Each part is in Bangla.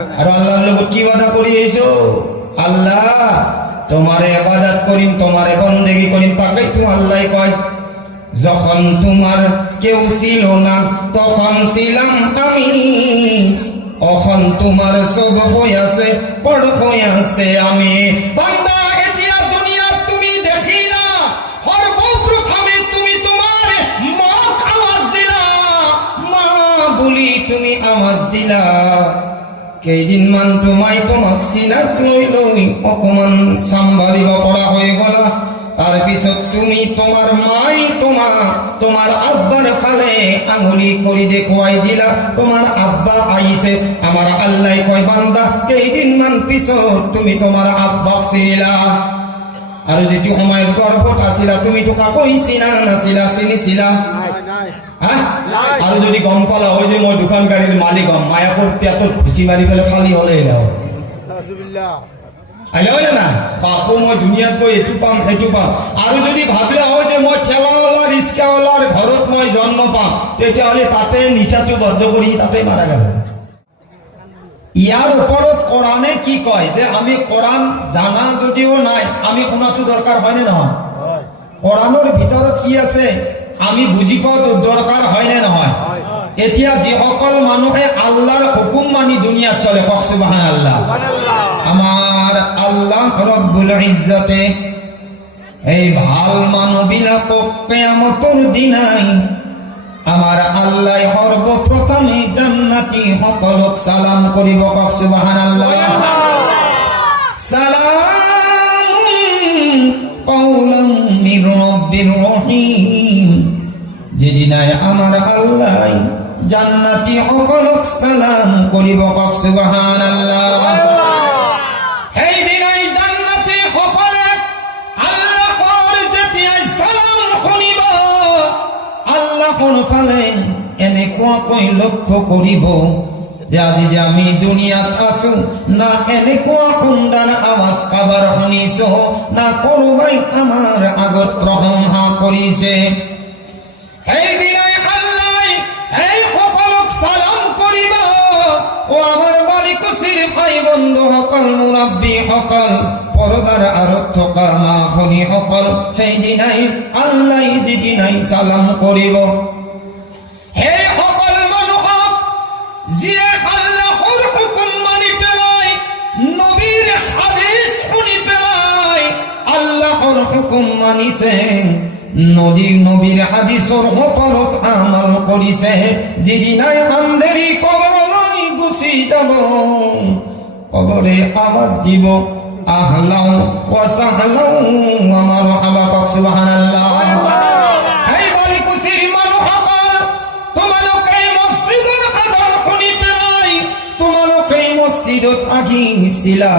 আর আল্লাহর লগত কি ওয়াদা করিয়েছো? আল্লাহ তোমারে ইবাদত করিম, তোমারে বন্দেগী করিম। তাকে তো আল্লাহ কয় যখন তোমার কেউ ছিল না তখন ছিলাম আমি, এখন তোমার সব হয়ে আছে বড় হয়ে আছে আমি। বান্দা এতিয়া দুনিয়া তুমি দেখিলা, সর্বপ্রথমে তুমি তোমার মা আওয়াজ দিলা, মা বলি তুমি আওয়াজ দিলা। কেইদিনমান তোমাক চিনাক লৈ লৈ অকমান চম্ভালিব পৰা হৈ গলা। তার পিছত তুমি তোমার মাই তোমার আব্বার ফালে আঙুলি করে দেখুয়াই দিলা, তোমার আব্বা আইছে। আমার আল্লাহ কয় বান্দা কেইদিনমান পিছত তুমি তোমার আব্বা ছিলা। আর যেটি সময় গর্ভত আসিলা তুমি তো কাকই চিনা নাছিলা, চিনিছিলা? আর যদি গম পালা ওই যে মই দোকান গাড়ির মালিক হম, মায়াপুর পেটত ঘুচি মারি পেলে খালি হলে না বাপু মই দুনিয়াত গৈ এইটো পাম সেইটো পাম। আৰু যদি ভাবিলা হয় যে মই ঠেলাৱালা ৰিক্সাৱালাৰ ঘৰত মই জন্ম পাম, তেতিয়াহ'লে তাতে নিচাটো বন্ধ কৰি তাতে মাৰা গেল। ইয়াৰ ওপৰত কোরআনে কি কয় যে আমি কোরআন জানা যদিও নাই আমি শুনাটো দরকার হয়নে নহয়? কোরআনৰ ভিতৰত কি আছে আমি বুজি পোৱাটো দরকার হয়নে নহয়? এতিয়া যিসকল মানুহে আল্লাহৰ হুকুম মানি দুনিয়াত চলে কওক সুবহানাল্লাহ। আমার আল্লাহ রব্বুল ইজ্জতে এই ভাল মানুহবিলাকক কিয়ামতৰ দিনাই আমার আল্লাহ সর্বপ্রথমে জান্নাতি সকলক সালাম করিব কওক সুবহানাল্লাহ। সালামুন কওলাম মির রাব্বির রহিম। যেদিনাই আমার আল্লাহ জান্নাতি সকলক সালাম করিব কওক সুবহানাল্লাহ। এই দিনাই জান্নাতি সকলে আল্লাহর যেতিয়াই সালাম শুনিব, আল্লাহর ফালে এনেকুৱাকৈ লক্ষ্য কৰিব যে আজি যে আমি দুনিয়াত আছো না এনেকুৱা সুন্দৰ আৱাজ কাবাৰ শুনিছো, না কোনোবাই আমাৰ আগত প্ৰশংসা কৰিছে। সেই দিনাই আল্লাহ এই সকলক সালাম কৰিব। ও আমার মালিক সির ভাই বন্ধু সকল, মুরাব্বী সকল, পরদার আরত থকা মা ভনী সকল, সেই দিনাই আল্লাহ যেদিনাই সালাম করিব। হে সকল মানুহক যিয়ে আল্লাহৰ হুকুম মানি পেলাই, নবীৰ হাদিস শুনি পেলাই আল্লাহৰ হুকুম মানিছে, নবীর হাদিসৰ ওপৰত আমাল কৰিছে, যেদিনাই আন্ধেৰি কবৰলৈ গুচি যাব, কবরে আওয়াজ দিব আহলাও ওয়া সাহলাও ওয়া মারহাবা কওক সুবহানাল্লাহ। এই বালিকুছির মানুহসকল তোমালোকে মসজিদৰ আযান শুনি পেলাই তোমালোকে মসজিদত আহিছিলা,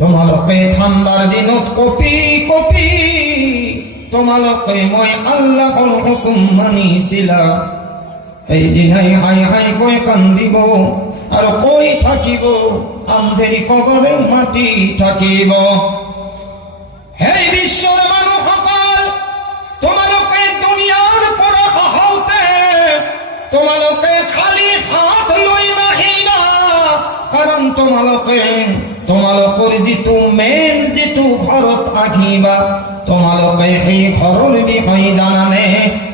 তোমালোকে ঠাণ্ডাৰ দিনত কপি কপি তোমালোকে মই আল্লাহৰ হুকুম মানিছিলা। এই দিনাই হাই হাই কৈ কান্দিব আর কই থাকিব আন্ধেরি কবরে মাটি থাকিব। হে বিশ্বর মানুহসকল তোমালোকে দুনিয়ার পৰা আহোতে তোমালোকে খালি হাত লৈ নাহিবা, কারণ তোমালোকৰ যিটো মেইন যিটো ঘৰত আহিবা, তোমালোকে সেই ঘৰৰ বিষয়ে জানানে?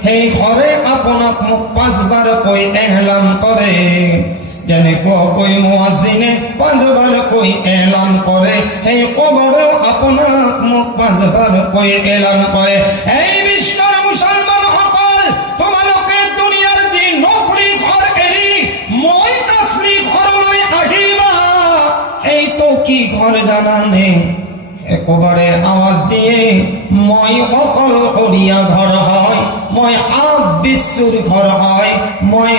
সেই ঘৰে আপোনাক মোক 5 বাৰ কৈ এলান কৰে, যেনেকৈ মুয়াজ্জিনে 5 বাৰ কৈ এলান কৰে, সেই কবৰে আপোনাক মোক 5 বাৰ কৈ এলান কৰে। এই বিশ্বৰ মুছলমানসকল তোমালোকে দুনিয়াৰ যি নকলি ঘৰ এৰি মই আসলি ঘৰলৈ আহিবা। এইটো কি ঘৰ জানানে? একবারে আওয়াজ দিয়ে মই অকলশৰীয়া ঘৰ হয়, মই সাপ বিশ্বুৰ ঘৰ হয়, মই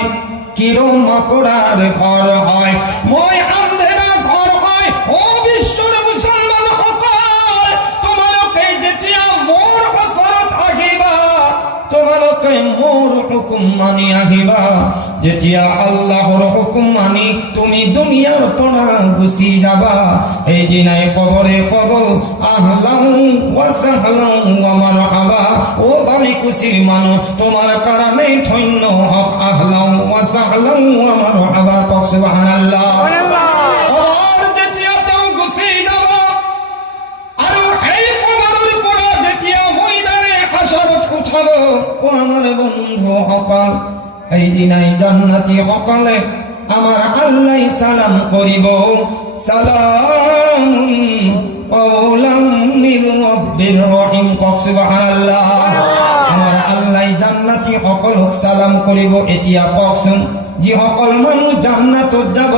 কিৰো মাকড়াৰ ঘৰ হয়, মই আন্ধেৰা ঘৰ হয়। ও বিশ্বৰ মুছলমানসকল তোমালোকে যেতিয়া মোৰ ওচৰত আহিবা তোমালোকে মোৰ হুকুম মানি আহিবা যেতিয়া আল্লাহর হুকুম মানি তুমি দুনিয়ার পৰা গুচি যাবা এই দিনাই কবরে কব আহলাউ ওয়া সাহলাউ ওয়া মারহাবা ও বালিকুসির মানুষ তোমার কারণে ধন্য হক আহলাউ ওয়া সাহলাউ ওয়া মারহাবা সুবহানাল্লাহ আর যেতিয়া তেওঁ গুচি যাব আৰু এই কবরের পৰা যেতিয়া ময়দানে হাসরত উঠাব ও আমার বন্ধু সকল এই দিনাই জান্নাতি সকলে আমার আল্লাহ সালাম করিব সালামুন কওলাম মির রাব্বির রহিম সুবহানাল্লাহ আমার আল্লাহ জান্নাতি সকলক সালাম করিব এতিয়া কওকচোন যি সকল মানুহ জান্নাতত যাব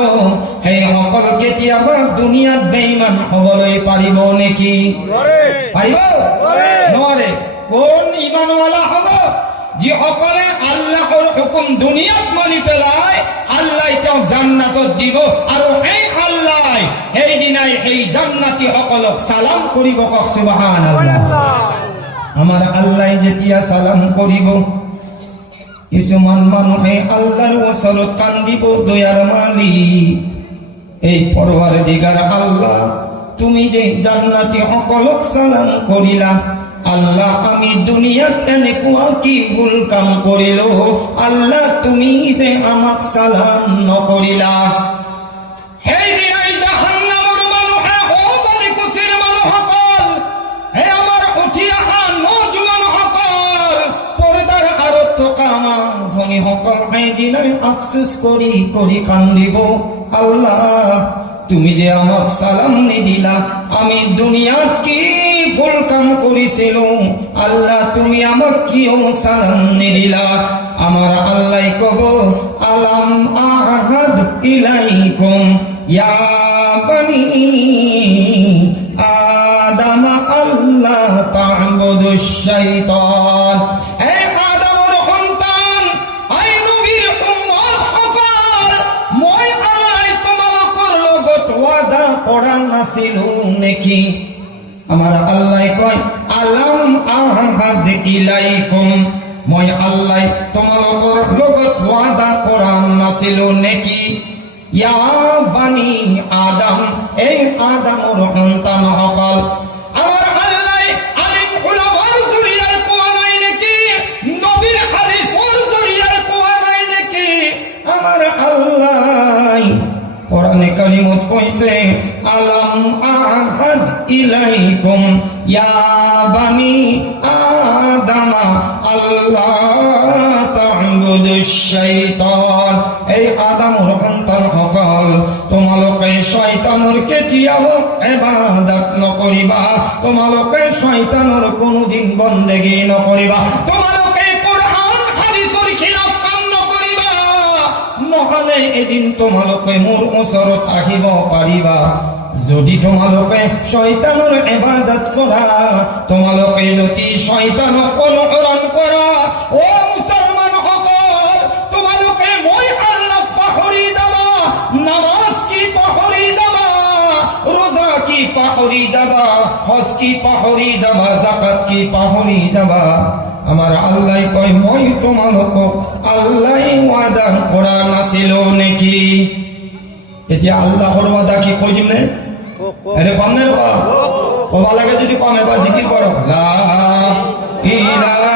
সেই সকল কেতিয়াবা দুনিয়াত বেঈমান হবলৈ পাৰিব নেকি পাৰিব নোৱাৰে কোন ঈমানৱালা হ'ব যি সকলে আল্লাহৰ হুকুম দুনিয়াত মানি পেলাই আল্লাহ তেওঁ জান্নাতত দিব আৰু এই আল্লাহ সেই দিনাই সেই জান্নাতি সকলক সালাম কৰিব কওক সুবহানাল্লাহ আমাৰ আল্লাহ যেতিয়া সালাম কৰিব কিছুমান মানুহে আল্লাহর ওচৰত কান্দিব দয়ার মালিক এই পরওয়ারদিগার আল্লাহ তুমি যে জান্নাতি সকলক সালাম করিলা আল্লাহ আমি দুনিয়াত এনেকুৱা কি ভুল কাম কৰিলো আল্লাহ তুমি যে আমাক সালাম নকৰিলা সেই দিনাই জাহান্নামৰ মানুহে ও বালিকুছিৰ মানুহসকল হে আমাৰ উঠি অহা নজুৱানসকল পৰ্দাৰ আঁৰত থকা মা ভনীসকল সেই দিনাই আফচোচ কৰি কৰি কান্দিব আল্লাহ তুমি যে আমাক সালাম নিদিলা আমি দুনিয়াত কি ভুল কাম করিছিলো আল্লাহ তুমি আমাক কিয় সালাম নিদিলা আমার আল্লাহ কব আলাম আহাদ ইলাইকুম ইয়া বানি আদম আল্লাহ তা'বুদুশ শাইতান এই আদমৰ সন্তান এই নবীৰ উম্মত সকল মই আল্লাহ তোমালোকৰ লগত ওয়াদা কৰা নাছিলো নেকি আমার আল্লাহ কয় আলাম আহাদ ইলাইকুম মই আল্লাহ তোমালোকৰ লগত ওয়াদা কৰা নাছিলো নেকি ইয়া বানি আদম এই আদমৰ সন্তান সকল আমার আল্লাহ আলিম উলামাৰ জৰিয়াত কোৱা নাই নেকি নবীৰ হাদিসৰ জৰিয়াত কোৱা নাই নেকি আমার আল্লাহ কোরআনে কারিমত কইছে আলাম আহাদ ইলাইকুম ইয়া বানি আদম আল্লাহ তা'বুদুশ শাইতান এই আদমৰ সন্তান সকল তোমালোকে শয়তানৰ কেতিয়াও ইবাদত নকৰিবা তোমালোকে শয়তানৰ কোনোদিন বন্দেগী নকৰিবা তোমালোকে কোরআন হাদিসৰ খিলাফ কাম নকৰিবা নহলে এদিন তোমালোকে মোৰ ওচৰত আহিব পাৰিবা যদি তোমালোকে শয়তানৰ ইবাদত কৰা তোমালোকে যদি শয়তানক অনুসৰণ কৰা ও মুছলমান সকল তোমালোকে মই আল্লাহ পাহৰি যাবা নামাজ কি পাহৰি যাবা রোজা কি পাহৰি যাবা হজ কি পাহৰি যাবা যাকাত কি পাহৰি যাবা আমার আল্লাহ কয় মই তোমালোকক আল্লাহ ওয়াদা কৰা নাছিলো নেকি এতিয়া আল্লাহর ওয়াদা কি কই দিম নে আরে কম না কবা লাগে যদি কম এবার জিকির করো লা ইলাহা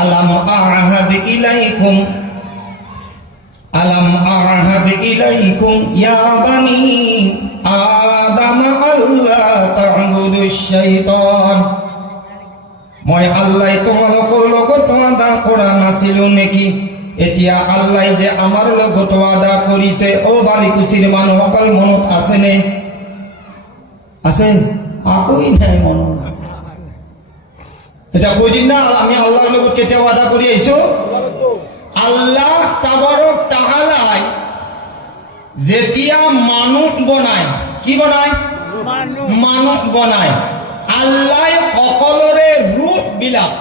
আলাম আহাদ ইলাইকুম আলাম আহাদ ইলাইকুম ইয়া বানি আদম আল্লাহ তা'বুদুশ শাইতান মই আল্লাহ তোমালোকৰ লগত ওয়াদা কৰা নাছিলো নেকি এতিয়া আল্লাহ যে আমাৰ লগত ওয়াদা কৰিছে ও বালিকুচিৰ মানুহসকল মনত আছেনে আছে আকোই নাই মনত এটা কইদিন না আমি আল্লাহর লগত কেতিয়া ওয়াদা করি আইছো আল্লাহ তাবারক তাআলা যেতিয়া মানুহ বনায়, কি বনায়? মানুহ বনায়। আল্লাহ সকলোৰে ৰূহ বিলাক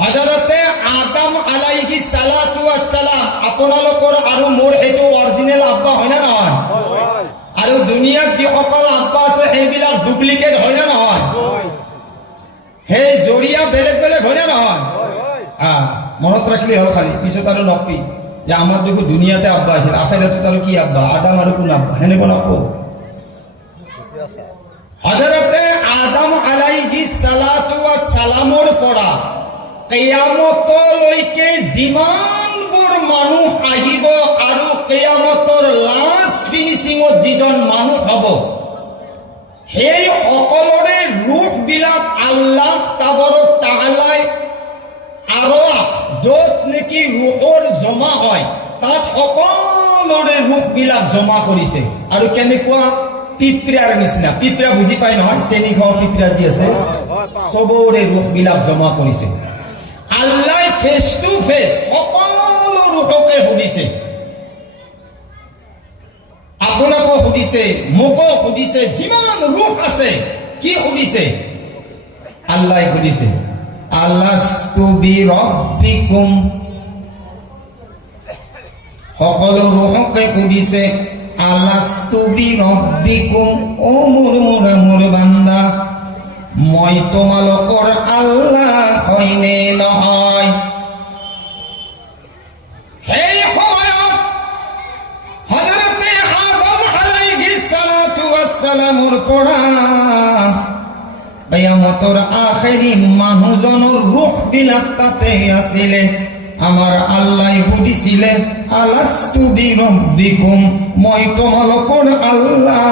হযৰতে আদম আলাইহিস সালাতু ওয়াস সালাম, আপোনালোকৰ আৰু মোৰ এইটো অৰিজিনেল আব্বা হয় না নহয়? আৰু দুনিয়াত যিসকল আব্বা আছে সেইবিলাক ডুপ্লিকেট হয় না নহয়? সেই জৰিয়া বেলেগ বেলেগ হয় না নহয়? মনত ৰাখিলে হ'ল, খালি পিছত আৰু নকবি যে আমাৰ দেখো দুনিয়াতে আব্বা আছিল, আখিৰাতত আৰু কি আব্বা, আদম আৰু কোন আব্বা, সেনেকৈ নকওঁ। হযৰতে আদম আলাইহিস সালাতু ওয়াস সালামৰ পৰা কিয়ামতলৈকে যিমানবোৰ মানুহ আহিব আৰু কিয়ামতৰ লাষ্ট ফিনিচিঙত যিজন মানুহ হ'ব, সেই সকলোৰে ৰূহ বিলাক আল্লাহ তাবাৰক তাআলাই আৰু য'ত নেকি ৰূহৰ জমা হয় তাত সকলোৰে ৰূহ বিলাক জমা কৰিছে। আৰু কেনেকুৱা? পিঁপৰাৰ নিচিনা। পিঁপৰা বুজি পাই নহয়, চেনি খোৱা পিঁপৰা যি আছে, চবৰে ৰূহ বিলাক জমা কৰিছে। আল্লাহ ফেচ টু ফেচ সকলো ৰূহকে সুধিছে, আপোনাকো সুধিছে, মোকো সুধিছে, যিমান ৰূহ আছে কি সুধিছে? আল্লাহ সুধিছে, আলাস্তু বিৰব্বিকুম। সকলো ৰূহকে সুধিছে, আলাস্তু বিৰব্বিকুম, ও মোৰ বান্দা, মই তোমালোকৰ আল্লাহ হয়নে নহয়? সেই সময়ত হযৰতে আদম আলাইহিস সালাতু ওয়াস সালামৰ পৰা কিয়ামতৰ আখেৰি মানুহজনৰ ৰূহ বিলাক তাতে আছিলে। আমাৰ আল্লাহ সুধিছিলে, আলাস্তু বিৰব্বিকুম, মই তোমালোকৰ আল্লাহ,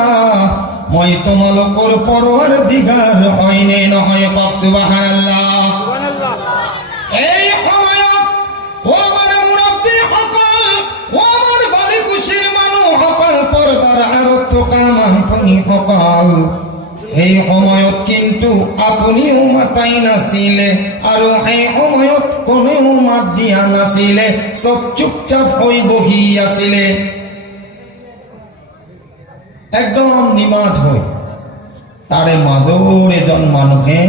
মই তোমালোকৰ পৰৱাৰদিগাৰ হয়নে নহয়? কওক সুবহানাল্লাহ। এই সময়ত ও আমাৰ মুৰব্বীসকল, ও আমাৰ বালিকুছিৰ মানুহসকল, পৰ্দাৰ আঁৰত থকা মানুহসকল, সেই সময়ত কিন্তু আপুনিও মাতাই নাছিলে আৰু সেই সময়ত কোনেও মাত দিয়া নাছিলে, চব চুপচাপ হৈ বহি আছিলে, একদম নিমাত হৈ। তাৰে মাজৰ এজন মানুহে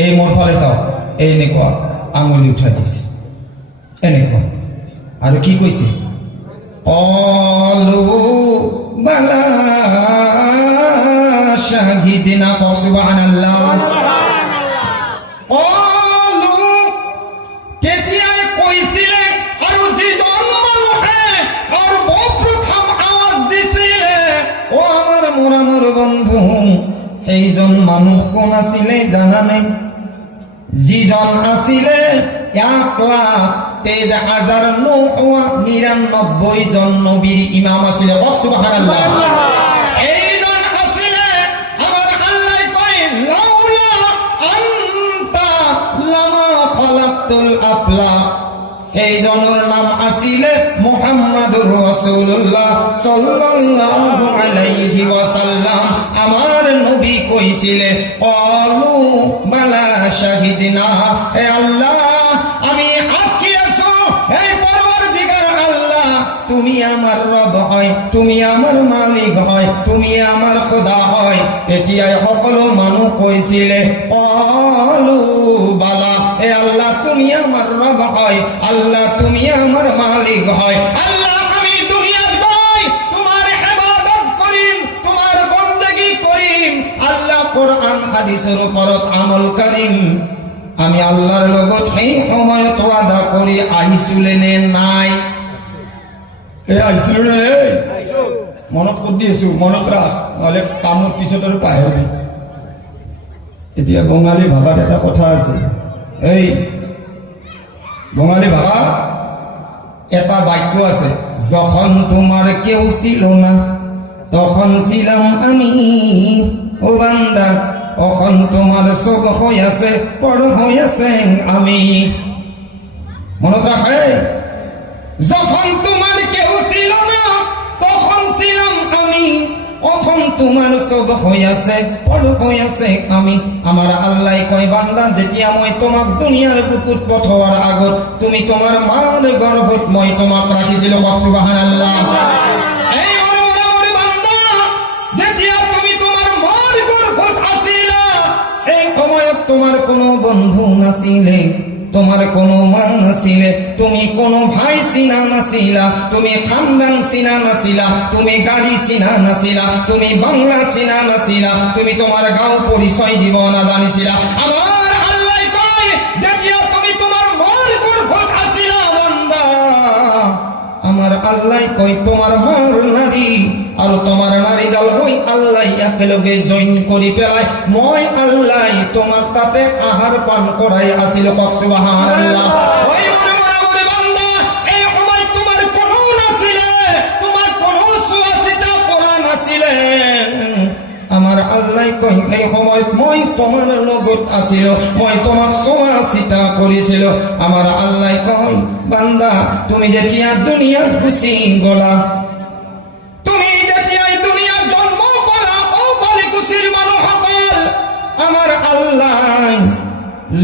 এই মোৰ ফালে চাওক, এনেকুৱা আঙুলি উঠাই দিছে, এনেকুৱা, আৰু কি কৈছে? অলু বালা শাহিদিনা, সুবহানাল্লাহ। অলু তেতিয়াই কৈছিলে, আৰু যিজন মানুহে সৰ্বপ্ৰথম আৱাজ দিছিলে, ও আমাৰ মোৰ বন্ধু, সেইজন মানুহ কোন আছিলে জানানে? যিজন আছিলে 1,03,999 জন নবীৰ ইমাম আছিলে। কওক সুবহানাল্লাহ। এইজন আছিলে, আমাৰ আল্লাহ কয়, লাউলা আনতা লামা খালাকতুল আফলাক। সেইজনৰ নাম আছিলে মুহাম্মাদুৰ ৰাসূলুল্লাহ সাল্লাল্লাহু আলাইহি ওয়াসাল্লাম। আমাৰ নবী কৈছিলে, অলু বালা শাহিদিনা, হে আল্লাহ, আমি সাক্ষী আছো, এই পৰৱাৰদিগাৰ আল্লাহ, তুমি আমাৰ ৰব হয়, তুমি আমাৰ মালিক হয়, তুমি আমাৰ খোদা হয়। তেতিয়াই সকলো মানুহ কৈছিলে, অলু বালা, হে আল্লাহ, তুমি আমাৰ রব হয়, আল্লাহ তুমি আমার মালিক হয়। আল্লাহ আমি দুনিয়াত গই তোমার ইবাদত করিম, তোমার বندگی করিম, আল্লাহ কোরআন হাদিসের উপরত আমল করিম। আমি আল্লাহর লগত এই সময়ত ওয়াদা করি আইসুলে নে নাই? এই আইসুলে নে? মনত কৰি দিছো, মনত ৰাখ, নহলে কামৰ পিছত আৰু পাহৰিবি। এতিয়া বঙালী ভাষাত এটা কথা আছে, এই বঙালী ভাষা এটা বাক্য আছে, যখন তোমার কেউ ছিল না তখন ছিলাম আমি, ও বান্দা তখন তোমার সব হয়ে আছে, পর হয়ে আছে আমি। মনত রাখে, যখন তোমার কেউ ছিল না তখন ছিলাম আমি, এখন তোমার সব হয়ে আছে, পর হয়ে আছে আমি। আমার আল্লাহ কয়, বান্দা যেতিয়া মই তোমাক দুনিয়ার বুকুত পঠোৱাৰ আগত তুমি তোমার মার গর্ভত মই তোমাক রাখিছিল। সুবহানাল্লাহ। সময়ত তোমার কোনো বন্ধু নাছিলে, তোমার কোনো মা নাছিলে, তুমি কোনো ভাই চিনা নাছিলা, তুমি খানদান চিনা নাছিলা, তুমি গাড়ি চিনা নাছিলা, তুমি বাংলা চিনা নাছিলা, তুমি তোমার গাঁও পরিচয় দিব না জানিছিলা। আমার আল্লাহ কয় যেতিয়া তুমি তোমার মার গর্ভত আছিলা বান্দা, আমার আল্লাহ কয় তোমার মার নারী আর তোমার নারী দল ওই আল্লাহ একেলগে জয়েন করি পেলায় মই আল্লাহ তোমার তাতে আহার পান করাই আসিল। সুবহানাল্লাহ। ওই মনে বান্দা, এই সময় তোমার কোনো নাছিলে, তোমার কোনো সুয়াসিতা করা নাছিলে, আমার আল্লাহ কই এই সময় মই তোমার লগত আছিল, মই তোমাক সুয়াসিতা করিছিল। আমার আল্লাহ কই বান্দা তুমি যেতিয়া দুনিয়াত গুছি গলা, তুমি যেতিয়া দুনিয়ার জন্ম পালা, ও বালিকুসির মানুষ সকল, আমার আল্লাহ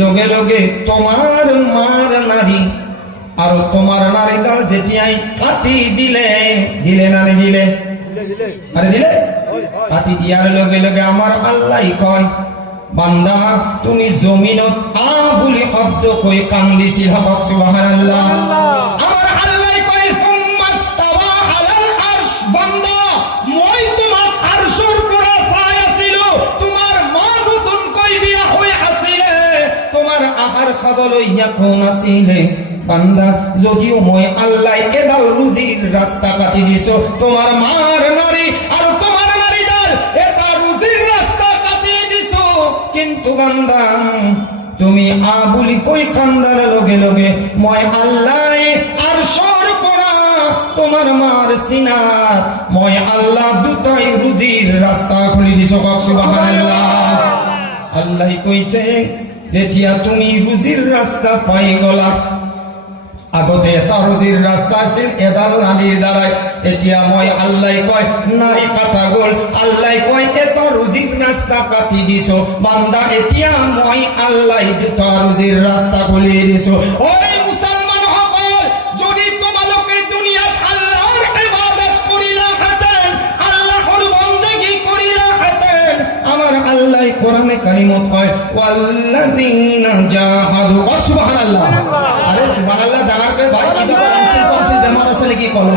লগে লগে তোমার মার নারী আর তোমার নারী দল যেতিয়াই কাটি দিলে, দিলে না দিলে, আরে দিলে, কাটি দিয়ার লগে লগে আমার আল্লাহ কয় বান্দা তুমি জমিনত আ বলি শব্দ কই কান্দিছিল। সুবহানাল্লাহ। আমার আল্লাহ কয় ফুম্মাস্তাওয়া আলাল আরশ, বান্দা মই তোমার আরশের পুরা ছাই আছিল, তোমার মা নতুন কই বিয়া হই আছিলে, তোমার আহার খাবার ইয়া কোন আছিলে বান্দা, যদিও মই আল্লাহ এদাল রুজির রাস্তা কাটি দিছো, তোমার মার নারী আর তোমার নারী দল এটা রুজির রাস্তা কাটি দিছো, কিন্তু বান্দা তুমি আবুলি কই কান্দার লগে লগে মই আল্লাহ আর সর পড়া তোমার মার সিনাত মই আল্লাহ দুটাই রুজির রাস্তা খুলি দিছো। সুবহানাল্লাহ। আল্লাহ কইছে যেতিয়া তুমি রুজির রাস্তা পাই গলা, আগতে এটা রুজির রাস্তা আছিল এডাল নারীর দ্বারাই, এতিয়া মই আল্লাহ কয় নারী কাটা গল, আল্লাহ কয় এটা রুজির রাস্তা কাটি দিছো বান্দা, এতিয়া মই আল্লাহ দুটা রুজির রাস্তা খুলি দিছো। ওই মুসলমান সকল, যদি তোমালোকে দুনিয়াত আল্লাহর ইবাদত করিলা হেতেন, আল্লাহর বন্দেগী করিলা হেতেন, আমার আল্লাহ কোরআনে কারিমত কয় ওয়াল্লাযিনা জাহাদু। সুবহানাল্লাহ। আরে সুবহানাল্লাহ ডাঙার কে ভাই কি কনসিল বেমার আছে নাকি কলে?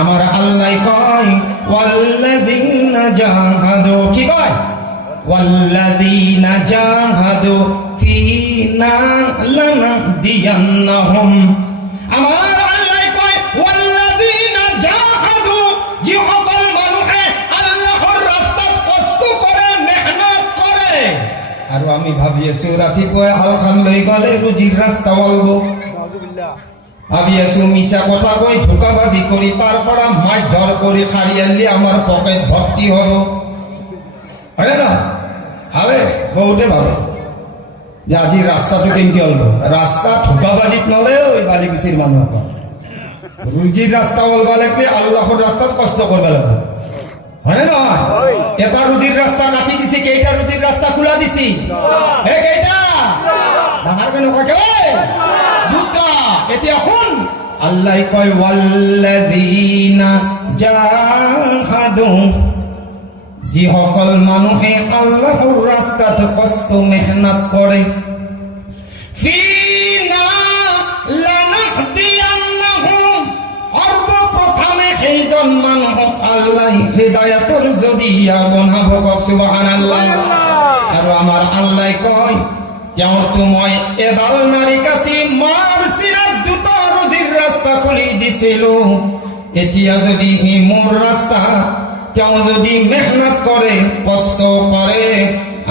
আমার আল্লাহ কয় ওয়াল্লাযিনা জাহাদু, কি কয় ওয়াল্লাযিনা জাহাদু ফিনা লানাহদিয়ান্নাহুম। আমার আল্লাহ কয় ওয়াল্লাযিনা জাহাদু, যে সকল মানুষে আল্লাহর রাস্তাত কষ্ট করে মেহনত করে। আর আমি ভাবি আছো রাতিপুৱা হালখান লৈ গলে রুজির রাস্তা বলব, ভাবি আছো মিছা কথা কই ধোকাবাজি করি তারপরা মাছ ধর করে খারি আনলে আমার পকেট ভর্তি হব, হয় না? হবে বহুতে ভাবে যে আজি রাস্তাটো কেমতি হলব, রাস্তা ধোকাবাজিত নলে ওই বালিকুচির মানুষ রুজির রাস্তা বলবা লাগলে আল্লাহর রাস্তাত কষ্ট করবা লাগবে, হয় না? এটা রুজির রাস্তা কাটি দিছি, কেইটা রুজির রাস্তা খোলা দিছি? হে কেইটা? ডাঙার কেন কয় দুটা। এতিয়া শুন আল্লাহ কয় ওয়াল্লাযিনা জাহাদু, যিসকল মানুহে আল্লাহর রাস্তাত কষ্ট মেহনত করে, ফিনা লানাহদিয়ান্নাহুম, সর্বপ্রথমে সেইজন মানুহক আল্লাহ হিদায়াতৰ জৰিয়া বনাব। সুবহানাল্লাহ। আৰু আমাৰ আল্লাহ কয় তেওঁতো মই এডাল নাৰী কাটি মাৰ চিনাত দুটা রুজির রাস্তা খুলি দিছিল, এতিয়া যদি সি মোৰ রাস্তা তেওঁ যদি মেহনত করে কষ্ট করে,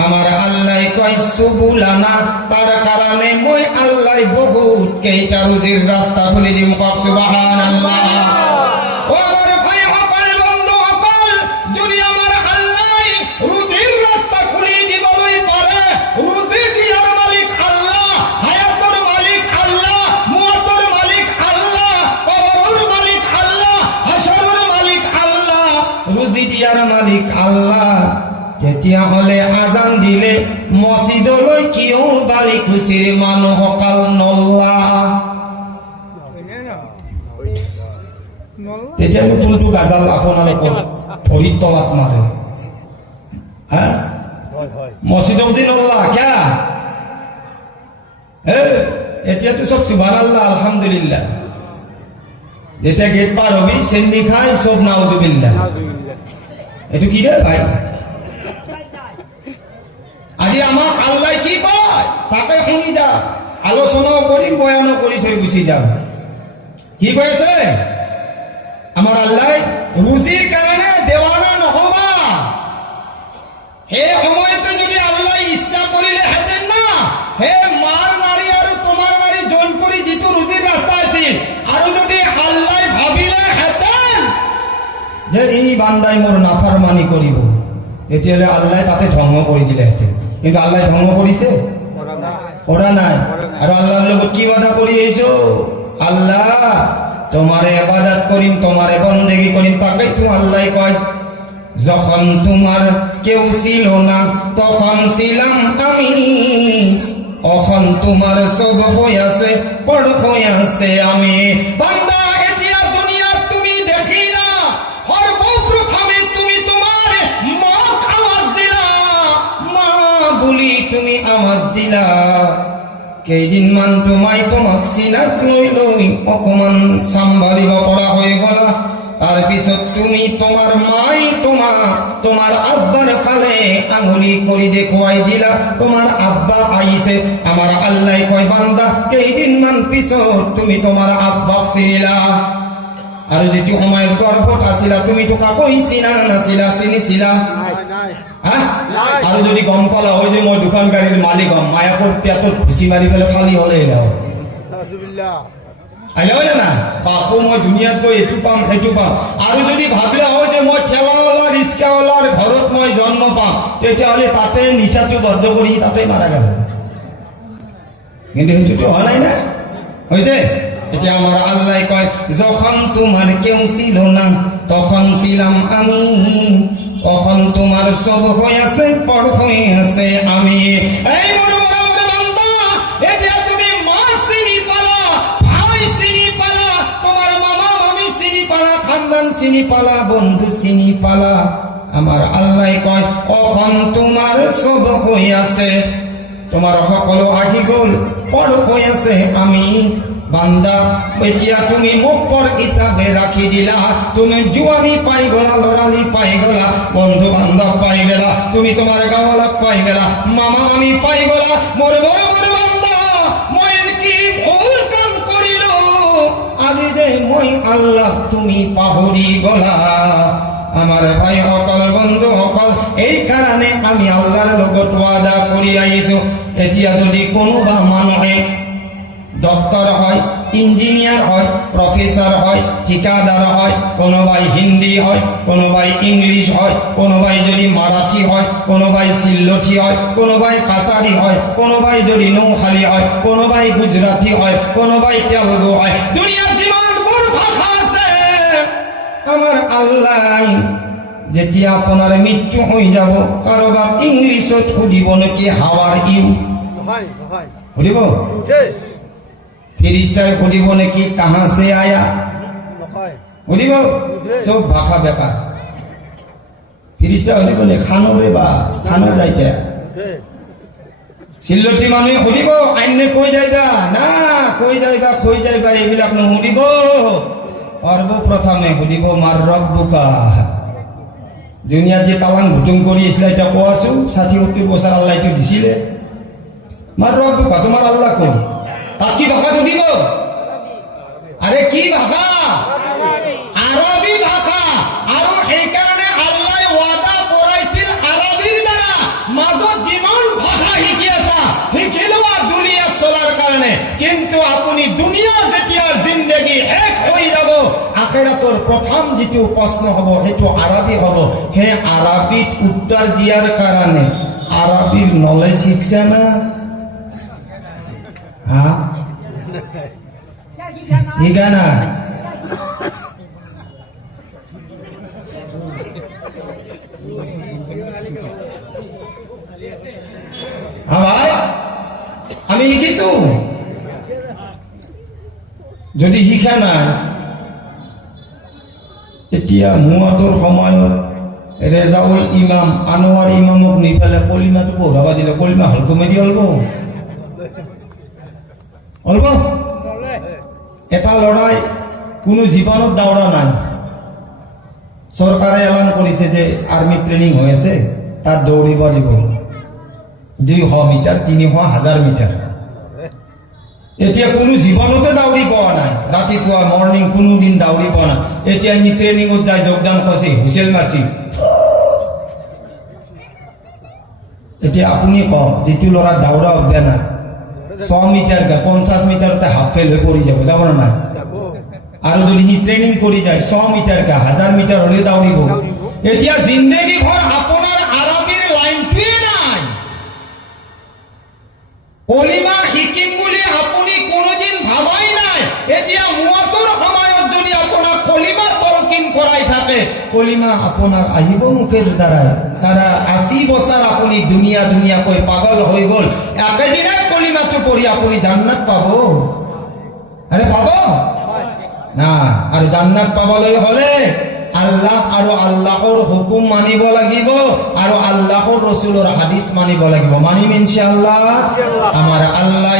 আমার আল্লাহ কয় সুবুলানা, তার কারণে মই আল্লাহ বহুত কেইটা রুজির রাস্তা খুলি দিম। সুবহানাল্লাহ। ও আমার ভাই সকল, বন্ধু সকল, যদি আমার আল্লাহ রুজির রাস্তা খুলি দিবলৈ পারে, রুজি দিয়ার মালিক আল্লাহ, হায়াতর মালিক আল্লাহ, মুয়াতর মালিক আল্লাহ, কবরের মালিক আল্লাহ, হাসরের মালিক আল্লাহ, রুজি দিয়ার মালিক আল্লাহ, তেতিয়া হলে আজান দিলে মসজিদলৈ কিয় বালিকুচিৰ মানুহ সকল নল্লা? তেতিয়ানো কোনটো গাজাল আপোনালোকৰ ভৰিত তলাত মাৰে? হা? মসজিদক দিন আল্লাহ ক্যা এতিয়াতো সব সুবহানাল্লাহ আলহামদুলিল্লাহ যেটা গেট পার হবি সেমনি খাই সব নাউজুবিল্লাহ এটু কি রে ভাই আজি আমাক আল্লাহ কি কয় তাকে শুনি যা আলোচনাও কৰিম বয়ানো কৰি থৈ গুচি যাম কি কৈ আছে আমাৰ আল্লাহ রুজির কারণে দেওয়ানা নহবা হে সময়তে যদি আল্লাহ ইচ্ছা করিলে হেতেন না হে মার নারী আর তোমার নারী জোন করি যেটু রুজির রাস্তা আছে আর যদি আল্লাহ ভাবিলে হেতেন যে এই বান্দাই মোর নাফরমানি করিব এতিয়ালে আল্লাহ তাতে ধ্বংস কৰি দিলে হেতেন কিন্তু আল্লাহ ধ্বংস কৰিছে করা নাই আর আল্লাহর লগত কি ওয়াদা করি আইছো আল্লাহ তোমারে ইবাদত করিম তোমারে বন্দেগী করিম তাকেই তো আল্লাহ কয় যখন তোমার কেউ ছিল না তখন ছিলাম আমি এখন তোমার সব হয়ে আছে বড় হয়ে আছে আমি বান্দা এতিয়া দুনিয়া তুমি দেখিলা সর্বপ্রথমে তুমি তোমার মা আওয়াজ দিলা মা বলি তুমি আওয়াজ দিলা কেইদিনমান তোমাক চিনাক লৈ অকমান চম্ভালিব পৰা হৈ গলা তাৰপিছত তুমি তোমাৰ মাই তোমাৰ আব্বার ফালে আঙুলি কৰি দেখুৱাই দিলা তোমাৰ আব্বা আইছে আমাৰ আল্লাহ কয় বান্দা কেইদিনমান পিছত তুমি তোমাৰ আব্বাক চিনিলা আৰু যেটো সময় গৰ্ভত আছিলা তুমি তো কাকই চিনা নাছিলা চিনিছিলা আৰু যদি গম পালা হয় যে মই দোকান গাড়ীৰ মালিক হম মায়াকৰ পেটত ঘুচি মাৰি পেলাই খালি হলে আহিলে না বাপু মই দুনিয়াত গৈ এইটো পাম সেইটো পাম আৰু যদি ভাবিলা হয় যে মই ঠেলাৱালা ৰিক্সাৱালাৰ ঘৰত মই জন্ম পাম তেতিয়াহ'লে তাতে নিচাটো বন্ধ কৰি তাতে মাৰা গেল কিন্তু সেইটোতো হোৱা নাই না হৈছে এতিয়া আমার আল্লাহ কয় যখন তোমার কেউ ছিল না তখন ছিলাম আমি এখন তোমার সব হয়ে আছে পর হয়ে আছে আমি এই বড় বড় বান্দা এতিয়া তুমি মা চিনি পালা ভাই চিনি পালা তোমার মামা মামি চিনি পালা খানদান চিনি পালা বন্ধু চিনি পালা আমার আল্লাহ কয় এখন তোমার সব হয়ে আছে তোমার সকলো আহি গল পর হয়ে আছে আমি বান্দা বেচিয়া তুমি মোক পর হিসাবে রাখি দিলা তুমি জুয়ানি পাই গলা লড়ালি পাই গলা বন্ধু বান্ধব পাই গেলা তুমি তোমার গাওয়ালা পাই গেলা মামা মামি পাই গলা মোর বড় বড় বান্দা মই কি ভুল কাম করিল আজি যে মই আল্লাহ তুমি পাহরি গলা আমার ভাই অকল বন্ধু অকল এই কারণে আমি আল্লাহর লগত ওয়াদা করি আইছো এতিয়া যদি কোনোবা মানুহে ডক্টর হয় ইঞ্জিনিয়ার হয় প্রফেসর হয় ঠিকাদার হয় কোনোবাই হিন্দি হয় কোনোবাই ইংলিশ হয় কোনোবাই যদি মারাঠি হয় কোনোবাই সিল্লঠি হয় কোনোবাই কাছারি হয় কোনোবাই যদি নৌখালি হয় কোনোবাই গুজরাটি হয় কোনোবাই তেলুগু হয় দুনিয়ার যিমানবোৰ ভাষা আছে আমার আল্লাহ যেতিয়া আপনার মৃত্যু হয়ে যাব কারোবাক ইংলিশত সুধিব নাকি হাওয়ার ইউ সুধিব ফিরিস্তায় সুধিব নাকি কাহা সে আয়া সুধিব সব ভাষা বেকার ফিরিস্তা সুধিব নে খানো রে বা খানো যাইতে সিল্লটি মানুহে সুধিব আইনে কৈ যাইবা না কৈ যাইবা এইবিলাক নুসুধিব সর্বপ্রথমে সুধিব মার রব্বুকা দুনিয়া যে তালাং ভুটুং কৰি আছিলে এটা কোৱাছো 60-70 বছর আল্লাহ এইটো দিছিলে মার রব্বুকা তোমার আল্লাহ কোন তার কি ভাষা সুধিব আরে কি ভাষা আরবি ভাষা আর এই কারণে আল্লাহ ওয়াদা করাইছিল আরবির দ্বারা মাজত যিমান ভাষা শিকি আছা শিকিলোৱা দুনিয়াত চলার কারণে কিন্তু আপনি দুনিয়ার যেতিয়া জিন্দগি শেষ হৈ যাব আখিরাতর প্রথম যেটো প্রশ্ন হব সেইটো আরবি হব হে আরবিত উত্তর দিয়ার কারণে আরবির নলেজ শিখছে না হ্যাঁ ঠিকানা ভাই আমি শিকিছো যদি শিকা নাই এতিয়া মুৱাতৰ সময়ত রেজাউল ইমাম আনোয়ার ইমামক নি ফেলে কলিমাটো পঢ়াবা দিলে কলিমা হল কমেডি অলব অলব এটা লড়াই কোনো জীবনত দাওড়া নাই সরকারে এলান করেছে যে আর্মি ট্রেনিং হয়েছে তার দৌড়িব দিব 200 মিটার 3,000 মিটার এতিয়া কোনো জীবনতে দাউৰি পোৱা নাই ৰাতিপুৱা মৰ্নিং কোনো দিন দাউৰি পোৱা নাই এতিয়া ই ট্ৰেনিঙত যাই যোগদান কৰিছে হুইচেল মাৰছি এতিয়া আপুনি কওক যিটো ল'ৰা দাউৰা অভ্যাস নাই 100 মিটাৰ 50 মিটাৰতে হাফ ফেল হৈ পৰি যাব যাব না আৰু যদি সি ট্ৰেনিং কৰি যায় 100 মিটাৰ 1000 মিটাৰ হ'লে দাউৰিব এতিয়া জিন্দগী ভৰ আপোনাৰ আৰবীৰ লাইনটোৱে নাই কলিমা শিকিম বুলি আপুনি কোনোদিন ভাবাই নাই এতিয়া মুৱাতৰ সময়ত যদি আপোনাৰ কলিমা তলকিন কৰাই থাকে কলিমা আপোনাৰ আহিব মুখের দ্বাৰাই সারা 80 বছর আপুনি দুনিয়া দুনিয়া কৈ পাগল হৈ গল একেদিনে কলিমাটো পঢ়ি আপুনি জান্নাত পাব আরে পাব না আর জান্নাত পাবলৈ হলে আল্লাহ আৰু আল্লাহৰ হুকুম মানিব লাগিব আৰু আল্লাহৰ ৰাসূলৰ হাদিস মানিব লাগিব মানিম ইনশাআল্লাহ আমাৰ আল্লাহ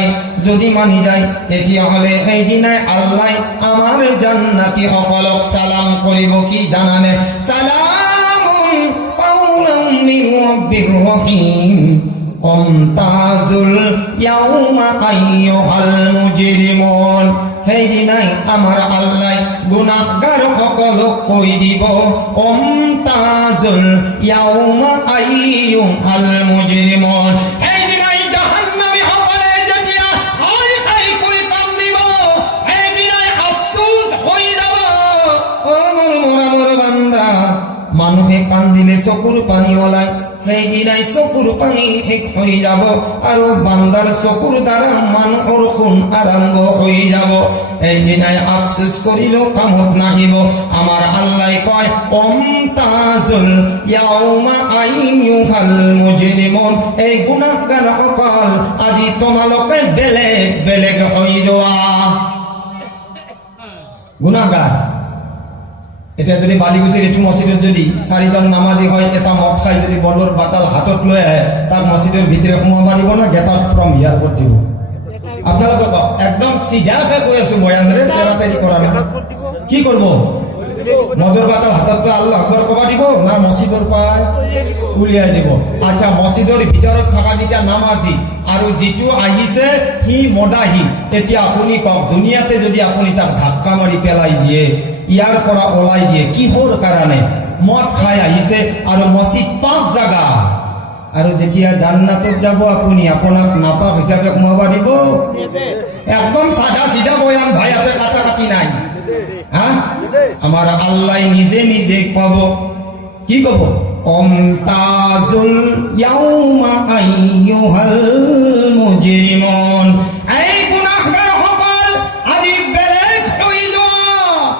যদি মানি যায় তেতিয়া হলে সেই দিনাই আল্লাহ আমাৰ জান্নাতি সকলক সালাম কৰিব কি জানানে সালামুন কাওলাম মিন রাব্বির রহিম আমতাজুল ইয়াউমা আইয়ুহাল মুজরিমুন সেই দিনাই আমাৰ আল্লাহ গুনাহগাৰ সকলক কৈ দিব আমতাজুল ইয়াউমা আইয়ুহাল মুজরিমুন সেই দিনাই জাহান্নামী সকলে যেতিয়া হাই হাই কৈ কান্দিব সেই দিনাই আফসোস হৈ যাব ও মোৰ বান্দা মানুহে কান্দিলে চকুৰ পানী ওলায় সেই দিনাই চকুৰ পানী শেষ হৈ যাব আৰু বান্দাৰ চকুৰ দ্বাৰা মানুহৰ খুন আৰম্ভ হৈ যাব এই দিনাই আফসোস কৰিলেও কামত নাহিব আমাৰ আল্লাহ কয় আমতাজুল ইয়াউমা আইয়ুহাল মুজরিমুন এই গুনাহগাৰ সকল আজি তোমালোকে বেলেগ বেলেগ হৈ যোৱা গুনাহগাৰ এতিয়া যদি বালিগুচিৰ এইটো মছজিদত যদি 4জন নামাজি হয় এটা মদ খাই যদি বলৰ বাটাল হাতত লৈ আহে তাক মছজিদৰ ভিতৰে সোমাব দিব না গেট আউট ফ্ৰম হিয়াৰ কৰি দিব আপোনালোকে কওক একদম চিধাকে কৈ আছো বয়ানৰে তেৰাতেৰি কৰা না কি কৰিব মদৰ বাটাল হাতত আল্লাহ আকবৰ ক'ব দিব না মছজিদৰ পাই উলিয়াই দিব আচ্ছা মছজিদৰ ভিতৰত থকা যেতিয়া নামাজি আৰু যিটো আহিছে সি মদাহি তেতিয়া আপুনি কওক দুনিয়াতে যদি আপুনি তাক ধাক্কা মাৰি পেলাই দিয়ে ইয়াৰ পৰা ওলাই দিয়ে কিহৰ কাৰণে মদ খাই আহিছে আৰু মছজিদ পাক জাগা আৰু যেতিয়া জান্নাতত যাব আপুনি আপোনাক নাপাক হিচাপে সোমাব দিব একদম সাদা সিধা বয়ান ভাই আপে কাটা কাটি নাই হ্যাঁ আমার আল্লাহ নিজে নিজে কব কি কব আমতাজুল ইয়াউমা আইয়ুহাল মুজরিমুন এই গুনাহগার সকল আজি বেলেগ হৈ যোৱা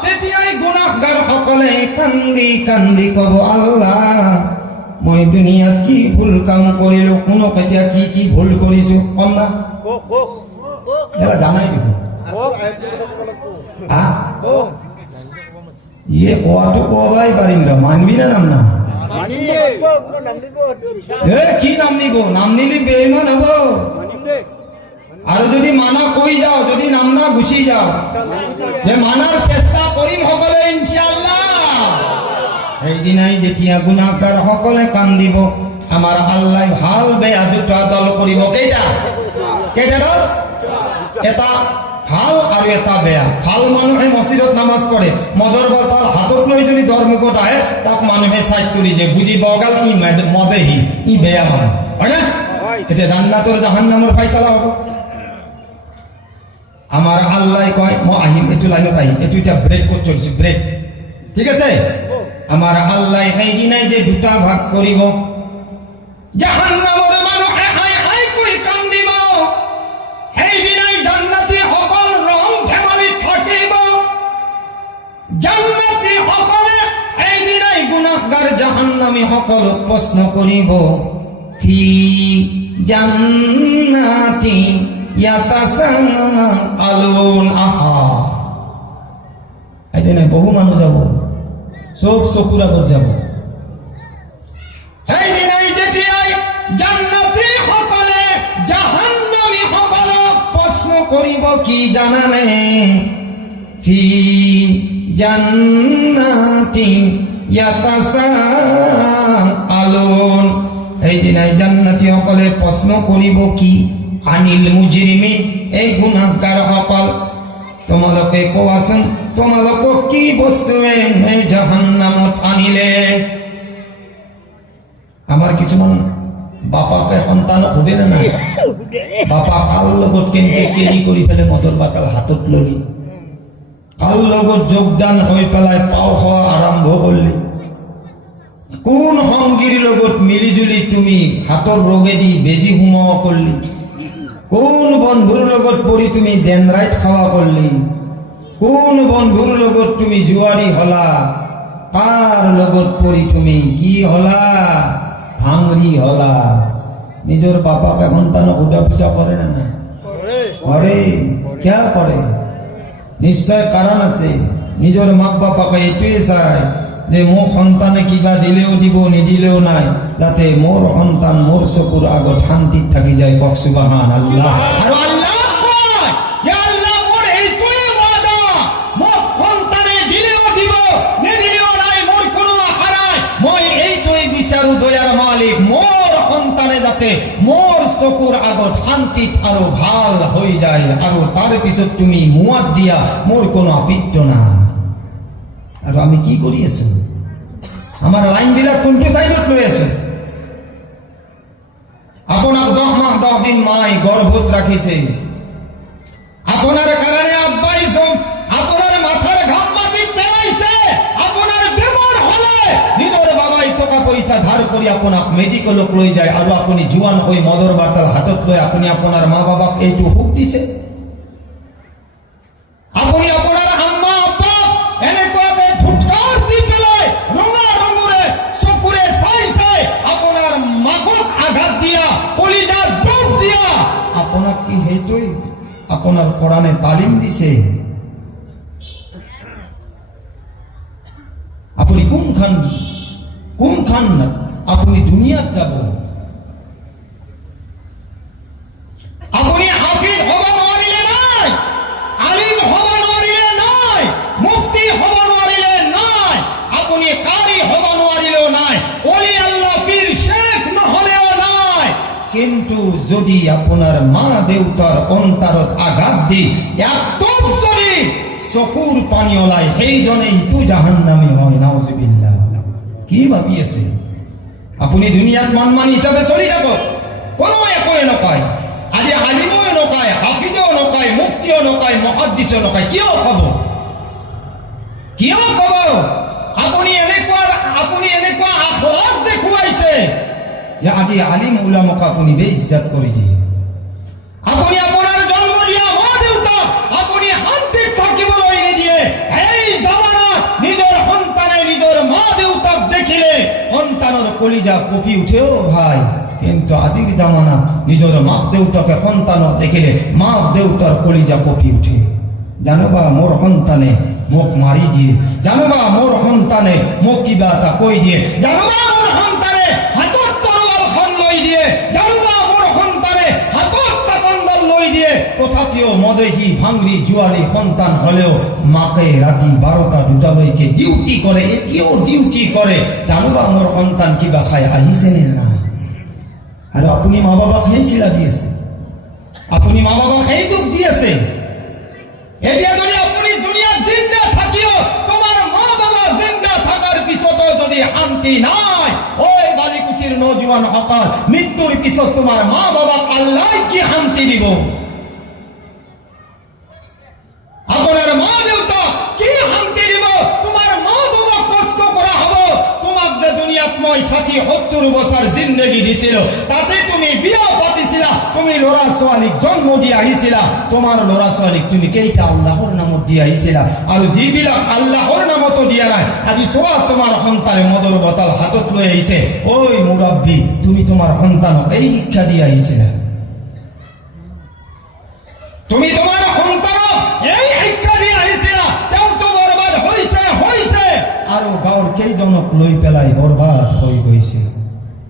তেতিয়াই গুনাহগার সকলে কান্দি কান্দি কব আল্লাহ মই দুনিয়াত কি ভুল কাম কৰিলো কোনো কেতিয়া কি কি ভুল কৰিছো কম না এলা জানাই দিব ইয়ে কোৱাটো কবাই পাৰিম ৰ মানবি না নাম না কি নাম নিব নাম নিলি বেইমান হব আৰু যদি মানা কৈ যাও যদি নাম না গুচি যাও যে মানার চেষ্টা কৰিম সকলে ইনশাআল্লাহ এই দিনাই যেতিয়া গুনাহগাৰ সকলে কান্দিব আমাৰ আল্লাহ ভাল বেয়া দুটা দল কৰিব কেইটা কেইটা দল এটা ভাল আৰু এটা বেয়া ভাল মানুহে মছজিদত নামাজ পঢ়ে মদৰ বটল হাতত লৈ যদি দৰমুখত আহে তাক মানুহে চাইড কৰি যে বুজি বগাল ই মদেহি ই বেয়া মানুহ হয় না এতিয়া জান্নাতৰ জাহান্নামৰ ফাইসালা হ'ব আমাৰ আল্লাহ কয় মই আহিম এইটো লাইনত আহিম এইটো এতিয়া ব্ৰেক কৰি চলিছো ব্ৰেক ঠিক আছে আমাৰ আল্লাহ সেই দিনাই যে দুটা ভাগ কৰিব জাহান্নামৰ মানুহে হাই হাই কৈ কান্দিব সেই দিনাই জান্নাতী সকল ৰং ধেমালি থাকিব জান্নাতী সকলে সেই দিনাই গুনাহগাৰ জাহান্নামী সকলক প্ৰশ্ন কৰিব ফি জান্নাতি ইয়াতাসাআলুন আহা এই দিনাই বহু মানুহ যাব সব চকুৰ আগত যাব এই দিন এই যেতিয়াই জান্নাতী সকলে জাহান্নামী সকলক প্রশ্ন করিব কি জানানে, ফি জান্নাতি ইয়াতাসাআলুন। এই দিন এই জান্নাতী সকলে প্রশ্ন করিব কি, আনিল মুজরিমিন, এই গুনাহগার সকল তোমালোকে কোৱাচোন তোমালোকক কি বস্তুৱে জাহান্নামত আনিলে। আমাৰ কিছুমান বাপাকে সন্তান সোধে না নাই, বাপা কাৰ লগত কেনেকে কেৰি কৰি পেলাই মদৰ বাটাল হাতত ললি, কাৰ লগত যোগদান হৈ পেলাই পাও খোৱা আৰম্ভ কৰিলি, কোন সংগীৰ লগত মিলি জুলি তুমি হাতৰ ৰোগেদি বেজি সুমোৱা কৰিলি, কোন বন্ধুৰ লগত পৰি তুমি দেন ৰাইট খাওয়া করলি, কোন বন্ধুর লগত তুমি জুয়ারি হলা, কার লগত পরি তুমি কি হলা, ভাঙড়ি হলা। নিজের বাপাকে সন্তান উদা পিছা করে না না করে, কে করে? নিশ্চয় কারণ আছে। নিজের মাক বাপাকে এইটোৱে চায় যে মোক সন্তানে কিবা দিলেও দিব নিদিলেও নাই, যাতে মোর সন্তান মোর চকুর আগত শান্তিত থাকি যায়। কক সুবহানাল্লাহ। আৰু আল্লাহ কয় যে আল্লাহ মোর এইটোৱে ওয়াদা, মোক সন্তানে দিলেও দিব নিদিলেও নাই, মোর কোনো আশা নাই। মই এইটোৱে বিচাৰো দয়াৰ মালিক, মোর সন্তানে যাতে মোর চকুর আগত শান্তিত আৰু ভাল হৈ যায়, আৰু তাৰ পিছত তুমি মুৱাত দিয়া মোর কোনো আপত্তি নাই। আৰু আমি কি কৰি আছো? আমার লাইন বিলাক কোনটো সাইডত লৈ আছো? আপনার 10 মাহ 10 দিন মাই গর্ভত রাখিছে, আপনার কারণে আব্বাই আপনার মাথার ঘাম মাটি পেলাইছে, আপনার বেমার হলে নিজের বাবাই টাকা পয়সা ধার করি আপনার মেডিকেলক লৈ যায়, আর আপনি জুয়ান ওই মদর বাটাল হাতত লৈ আপনি আপনার মা বাবাক এইটো হুক দিছে। আপনি আপনার আম্মা আব্বা এনেকুৱাকে ধুটকার দি পেলাই রঙা রঙুরে চকুরে চাই চাই আপনার মাকক আঘাত দিয়া কলিজার দুখ দিয়া আপনার কি সেইটোই আপনার কোরআনে তালিম দিছে? আপনি কোনখান আপনি দুনিয়াত যাব? আপনি হাফিজ হবা নোৱাৰিলে নাই, আলিম হবা নোৱাৰিলে নাই, মুফতি হবা নোৱাৰিলে নাই, আপনি কারি হবা নোৱাৰিলেও নাই, ওলি আল্লাহ পীর শেখ নহলেও নাই। কিন্তু যদি আপনার মা দেউতার অন্তরত আঘাত দি একদম যদি চকুর পানী ওলাই, সেইজনে ইটো জাহান্নামী হয়। নাউজুবিল্লাহ। কি ভাবি আছে? আপনি দুনিয়াত মানমানি হিসাবে চলি যাব, কোনো একোৱে নকয়। আজি আলিমও নকয়, হাফিজও নকয়, মুফতিও নকয়, মুহাদ্দিসও নকয়। কিয় কব? কিয় কব? আপনি এনেকুৱা আখলাক দেখুৱাইছে যে আজি আলিম উলামাক আপনি বেইজ্জত কৰি দিয়ে। আপনি আপনার জন্ম দিয়া মা দেউতা আপনি শান্তিত থাকিবলৈ নিদিয়ে। এই জামানাত নিজের সন্তানে নিজের মা দেউতাক দেখিলে সন্তানের কলিজা কপি উঠেও ভাই, কিন্তু আজির জামানা নিজের মা দেউতাকে সন্তান দেখিলে মা দেউতার কলিজা কপি উঠে। জানোবা মোর সন্তানে মোক মারি দিয়ে, জানোবা মোর সন্তানে মোক কিবা এটা কৈ দিয়ে, জানোবা মোর সন্তানে হাতত তৰোৱালখন লৈ দিয়ে, জানোবা মোর সন্তানে হাতত তাকনডাল লৈ দিয়ে। তথাপিও মদেহী ভাঙড়ি জুৱালি সন্তান হলেও মাকে রাতি 12টা 2টালৈকে ডিউটি করে, এতিয়াও ডিউটি করে। জানোবা মোর সন্তান কিবা খাই আহিছে নে নাই? আর আপনি মা বাবাক সেই শিলা দিয়েছে, আপনি মা বাবাক সেই দুখ দিয়েছে। এতিয়া যদি আপনি দুনিয়াত জিন্দা থাকিও তোমার মা বাবা জিন্দা থাকার পিছতো যদি শান্তি নাই, ওই বালিকুচির নৌজওয়ান সকল মৃত্যুর পিছত তোমার মা বাবাক আল্লাহ কি শান্তি দিব? আপনার মা দেউতা কি শান্তি দিব? তোমার মা বাবাক কষ্ট করা হব। তোমাক যে দুনিয়াত মই 60-70 বছর জিন্দগি দিছিল, তাতে তুমি বিয়া পাতিছিলা, তুমি লড়া ছোৱালীক জন্ম দি আহিছিলা, তোমার লড়া ছোৱালীক তুমি কেইটা আল্লাহর নামত দি আহিছিলা, আৰু যিবিলাক আল্লাহর নামতো দিয়া নাই। আজি চোৱা তোমার সন্তানে মদৰ বটাল হাতত লৈ আহিছে। ওই মুৰব্বী, তুমি তোমার সন্তানক এই শিক্ষা দি আহিছিলা? তুমি তোমার সন্তানক এই শিক্ষা দি আহিছিলা? তেওঁতো বরবাদ হৈছে। আৰু গাঁৱৰ কেইজনক লৈ পেলাই বরবাদ হৈ গৈছে।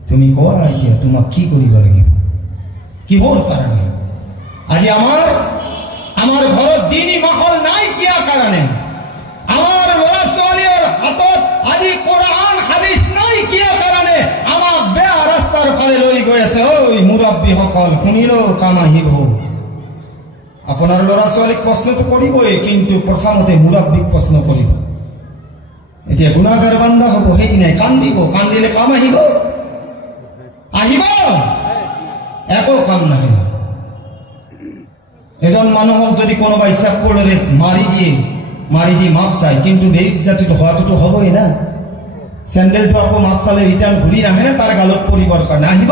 তুমি কোৱা এতিয়া তোমাক কি কৰিব লাগিব, কিহৰ কাৰণে আজি আমাৰ ঘৰত দিনী মাহল নাই কিয়া কাৰণে, আমাৰ ল'ৰা ছোৱালীৰ হাতত আজি কোৰআন হাদিছ নাই কিয়া কাৰণে আমাক বেয়া ৰাস্তাৰ ফালে লৈ গৈ আছে। ঐ মুৰব্বীসকল শুনিলেও কাম আহিব। আপোনাৰ ল'ৰা ছোৱালীক প্ৰশ্নটো কৰিবই, কিন্তু প্ৰথমতে মুৰব্বীক প্ৰশ্ন কৰিব। এতিয়া গুণাগাৰ বান্ধা হ'ব, সেইদিনাই কান্দিব, কান্দিলে কাম আহিব একো কাম নাহে। এজন মানুহক যদি কোনোবাই চাকলেৰে মাৰি দিয়ে মাপ চাই, কিন্তু বেইজ্জাতিটো হোৱাটোতো হ'বই না। চেণ্ডেলটো আকৌ মাপ চালে ৰিটাৰ্ণ ঘূৰি নাহে না, তাৰ গালত পৰিবৰ কাৰণে আহিব।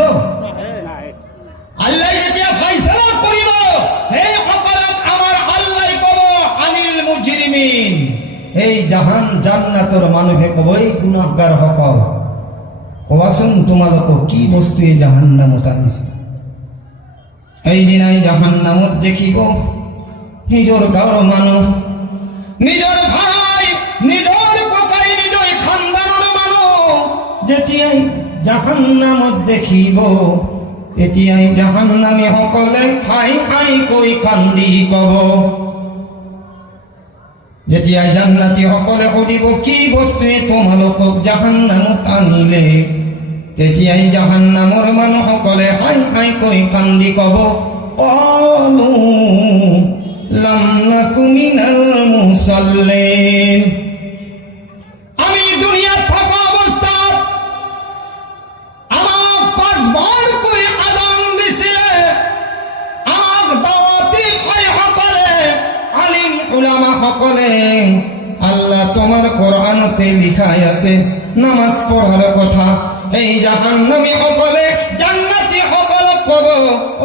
আল্লাহ যেতিয়া ফাইছলা কৰিব, সেই সকলক আমাৰ আল্লাহ ক'ব আনিল মুজৰিমিন, এই জান্নাতৰ মানুহে ক'ব এই গুনাহগাৰ সকল, কোৱাচোন তোমালোকক কি বস্তুৱে জাহান্নামত আনিছে। এই দিনাই জাহান্নামত দেখিব নিজৰ গাঁৱৰ মানুহ, নিজৰ ভাই, নিজৰ ককাই, নিজৰ খানদানৰ মানুহ যেতিয়াই জাহান্নামত দেখিব, তেতিয়াই জাহান্নামী সকলে খাই কৈ কান্দি কব। যেতিয়াই জান্নাতী সকলে সুধিব কি বস্তুৱে তোমালোকক জাহান্নামত আনিলে, তেতিয়াই জাহান্নামৰ মানুহসকলে হাই কৈ কান্দি কব, ক্বালু লাম নাকু মিনাল মুছল্লিন। আমি দুনিয়াত থকা অৱস্থাত আমাক 5 বাৰ কৈ আজান দিছিলে, আমাক দাওয়াতি ভাইসকলে, আলিম উলামা সকলে, আল্লাহ তোমার কোরআনতে লিখাই আছে নামাজ পড়ার কথা। এই জাহান্নামী সকলে জান্নাতী সকল কব,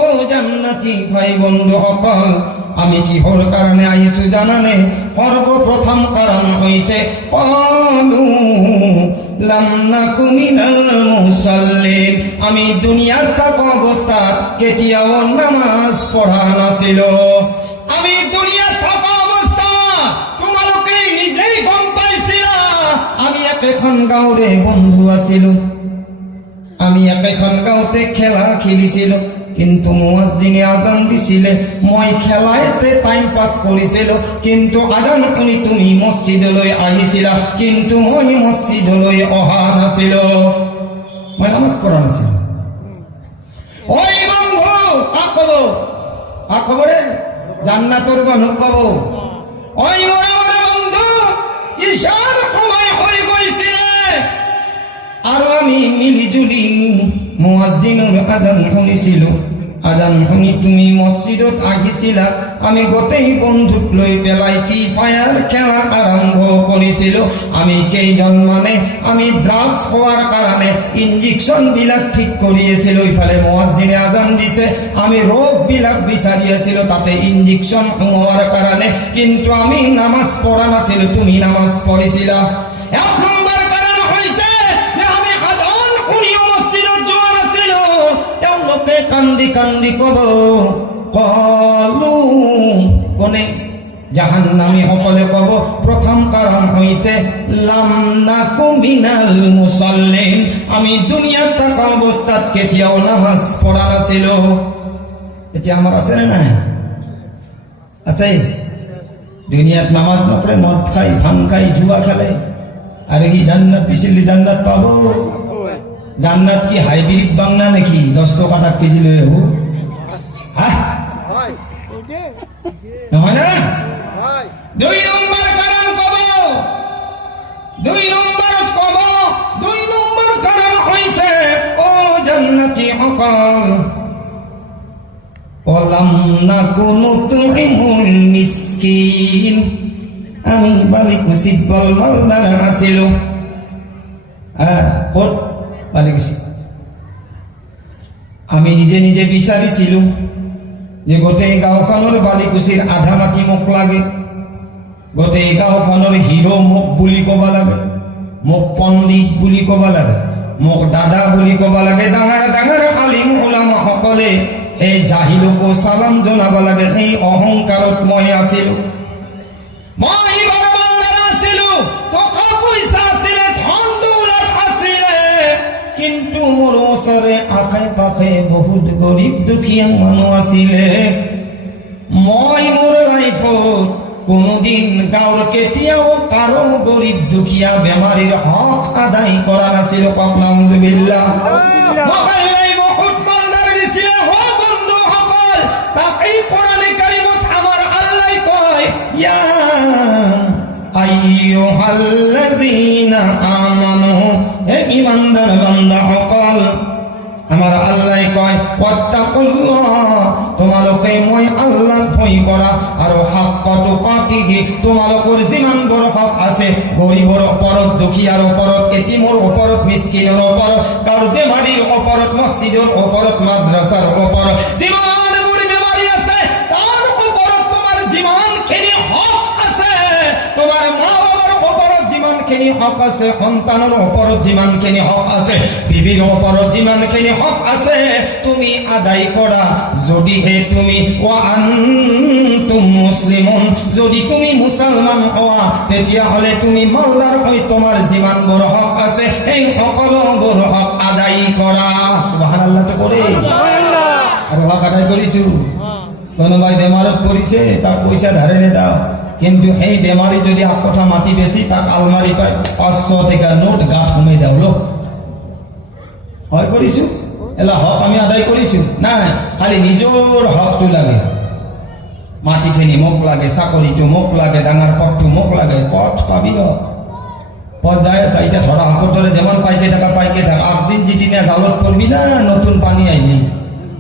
ও জান্নাতী ভাই বন্ধু সকল, আমি কিহৰ কাৰণে আহিছো জানানে? সৰ্বপ্ৰথম কাৰণ হৈছে ক্বালু লাম নাকু মিনাল মুছল্লিন, আমি দুনিয়াত থকা অৱস্থাত কেতিয়াও নামাজ পঢ়া নাছিলো। আমি দুনিয়াত থকা অৱস্থাত তোমালোকে নিজেই গম পাইছিলা, আমি একেখন গাঁৱৰে বন্ধু আছিলো, আমি একেখন গাঁৱতে খেলা খেলিছিলো, কিন্তু মুয়াজ্জিনে আজান দিছিলে, মই খেলাইতে টাইম পাছ কৰিছিলো, কিন্তু আজান শুনি তুমি মছজিদলৈ আহিছিলা, কিন্তু মই মছজিদলৈ অহা নাছিলো, মই নামাজ পঢ়া নাছিলো। ঐ বন্ধু আকবৰে জান্নাতৰ মানুহ কব, ঐ মোৰ বন্ধু ঈশাৰ সময় হৈ গৈছিলে, আৰু আমি মিলি জুলি মুয়াজ্জিনৰ আজান শুনিছিলো, আজান শুনি তুমি মছজিদত আহিছিলা, আমি গোটেই বন্ধুক লৈ পেলাই ফ্ৰী ফায়াৰ খেলা আৰম্ভ কৰিছিলো। আমি কেইজন মানে আমি ড্ৰাগছ খোৱাৰ কাৰণে ইঞ্জেকচন বিলাক ঠিক কৰি আছিলো, ইফালে মুয়াজ্জিনে আজান দিছে, আমি ৰোগ বিলাক বিচাৰি আছিলো তাতে ইঞ্জেকচন সোমোৱাৰ কাৰণে, কিন্তু আমি নামাজ পঢ়া নাছিলো, তুমি নামাজ পঢ়িছিলা। এক নম্বৰ কাৰণ হৈছে যে আমি আজান শুনিও মছজিদত যোৱা নাছিলো। তেওঁলোকে কান্দি কান্দি কব, ক্বালু কোনে? জাহান্নামী সকলে কব, প্ৰথম কাৰণ হৈছে লাম নাকু মিনাল মুছল্লিন, আমি দুনিয়াত থকা অৱস্থাত কেতিয়াও নামাজ পঢ়া নাছিলো। এতিয়া আমাৰ আছে নে নাই? আছে। দুনিয়াত নামাজ নপঢ়ে, মদ খাই, ভাং খাই, জুয়া খেলে, আর এই জান্নাত বিচারলে জান্নাত পাবো? জান্নাত কি হাইব্রিড বাংলা নাকি 10 টাকা কেজি লয়ে হো? নহয় না? 2 নম্বর কারণ কব, 2 নম্বর কারণ হইছে ও জান্নাতি সকল, ওলাম নাকুনু তুইমুল মিসকিন, আমি বালিকুচিত বল মালদার আছিলো। কত বালিকুচিত? আমি নিজে নিজে বিচাৰিছিলো যে গোটেই গাঁওখনৰ বালিকুচিৰ আধা মাটি মোক লাগে, গোটেই গাঁওখনৰ হিৰো মোক বুলি ক'ব লাগে, মোক পণ্ডিত বুলি ক'ব লাগে, মোক দাদা বুলি ক'ব লাগে, ডাঙৰ ডাঙৰ আলিম উলামা সকলে এই জাহিলকো সালাম জনাব লাগে। সেই অহংকাৰত মই আছিলো, মই বাৰবান্দাৰ আছিলো, টকা পইচা আছিলে, ধন দৌলত আছিলে, কিন্তু কিন্তু মোৰ ওচৰে আশে পাশে বহুত গৰীব দুখীয়া মানুহ আছিলে মই মোৰ লাইফত কোনোদিন গাঁৱৰ কেতিয়াও কাৰো গৰীব দুখীয়া বেমাৰীৰ হক আদায় কৰা নাছিলো পাক নাউজুবিল্লাহ মোক আল্লাহ বহুত মালদাৰ দিছিলে হ বন্ধুসকল তাকেই কোরআনে কারিমত আমার আল্লাহ কয় ইয়া আইয়ুহাল্লাযীনা আমানু হে ঈমানদার বান্দা সকল আমার আল্লাহ কয় ওয়াত্তাকুল্লাহ তোমালোকে মই আল্লাহ ভয় করা আর হাক্কা তুকাতিহি তোমালোকৰ যিমান বড় হক আছে গরিবর ওপৰত দুখীয়াৰ ওপৰত এতিমৰ ওপৰত মিসকিনৰ ওপৰত কার বেমাৰীৰ ওপৰত মসজিদৰ ওপৰত মাদ্রাসাৰ ওপৰত যিমান বড় বেমাৰী আছে তাৰ ওপৰত তোমাৰ যিমানখিনি হক আছে তোমাৰ মা বাবার ওপৰত যিমানখিনি হক আছে সন্তানৰ ওপৰত যিমানখিনি হক আছে বিবিৰ ওপৰত যিমানখিনি হক আছে তুমি আদায় কৰা যদিহে তুমি ওয়া আনতুম মুসলিমুন যদি তুমি মুসলমান হওয়া তেতিয়াহলে তুমি মালদার হৈ তোমাৰ যিমান বড় হক আছে এই সকলো বড় হক আদায় কৰা সুবহানাল্লাহ তো কৰে আৰু হক আদায় কৰিছো কোনোবাই বেমাৰত পৰিছে তাক পইচা ধাৰে নেদাও কিন্তু এই বেমাৰী যদি এক কথা মাতি বেছি তাক আলমারি পায় 500 টাকা নোট গাঁত সোমাই দাও লো হয় কৰিছো এলা হক আমি আদায় কৰিছো নাই খালি নিজৰ হকটো লাগে মাটিখিনি মোক লাগে চাকৰিটো মোক লাগে ডাঙৰ পথটো মোক লাগে পথ পাবি পথ যায় চাৰিটা ধৰা হকৰ দৰে যেমান পাইকে থাকা পাইকে থাকা আগদিন যিদিনা জালত পড়বি না নতুন পানী আহিলি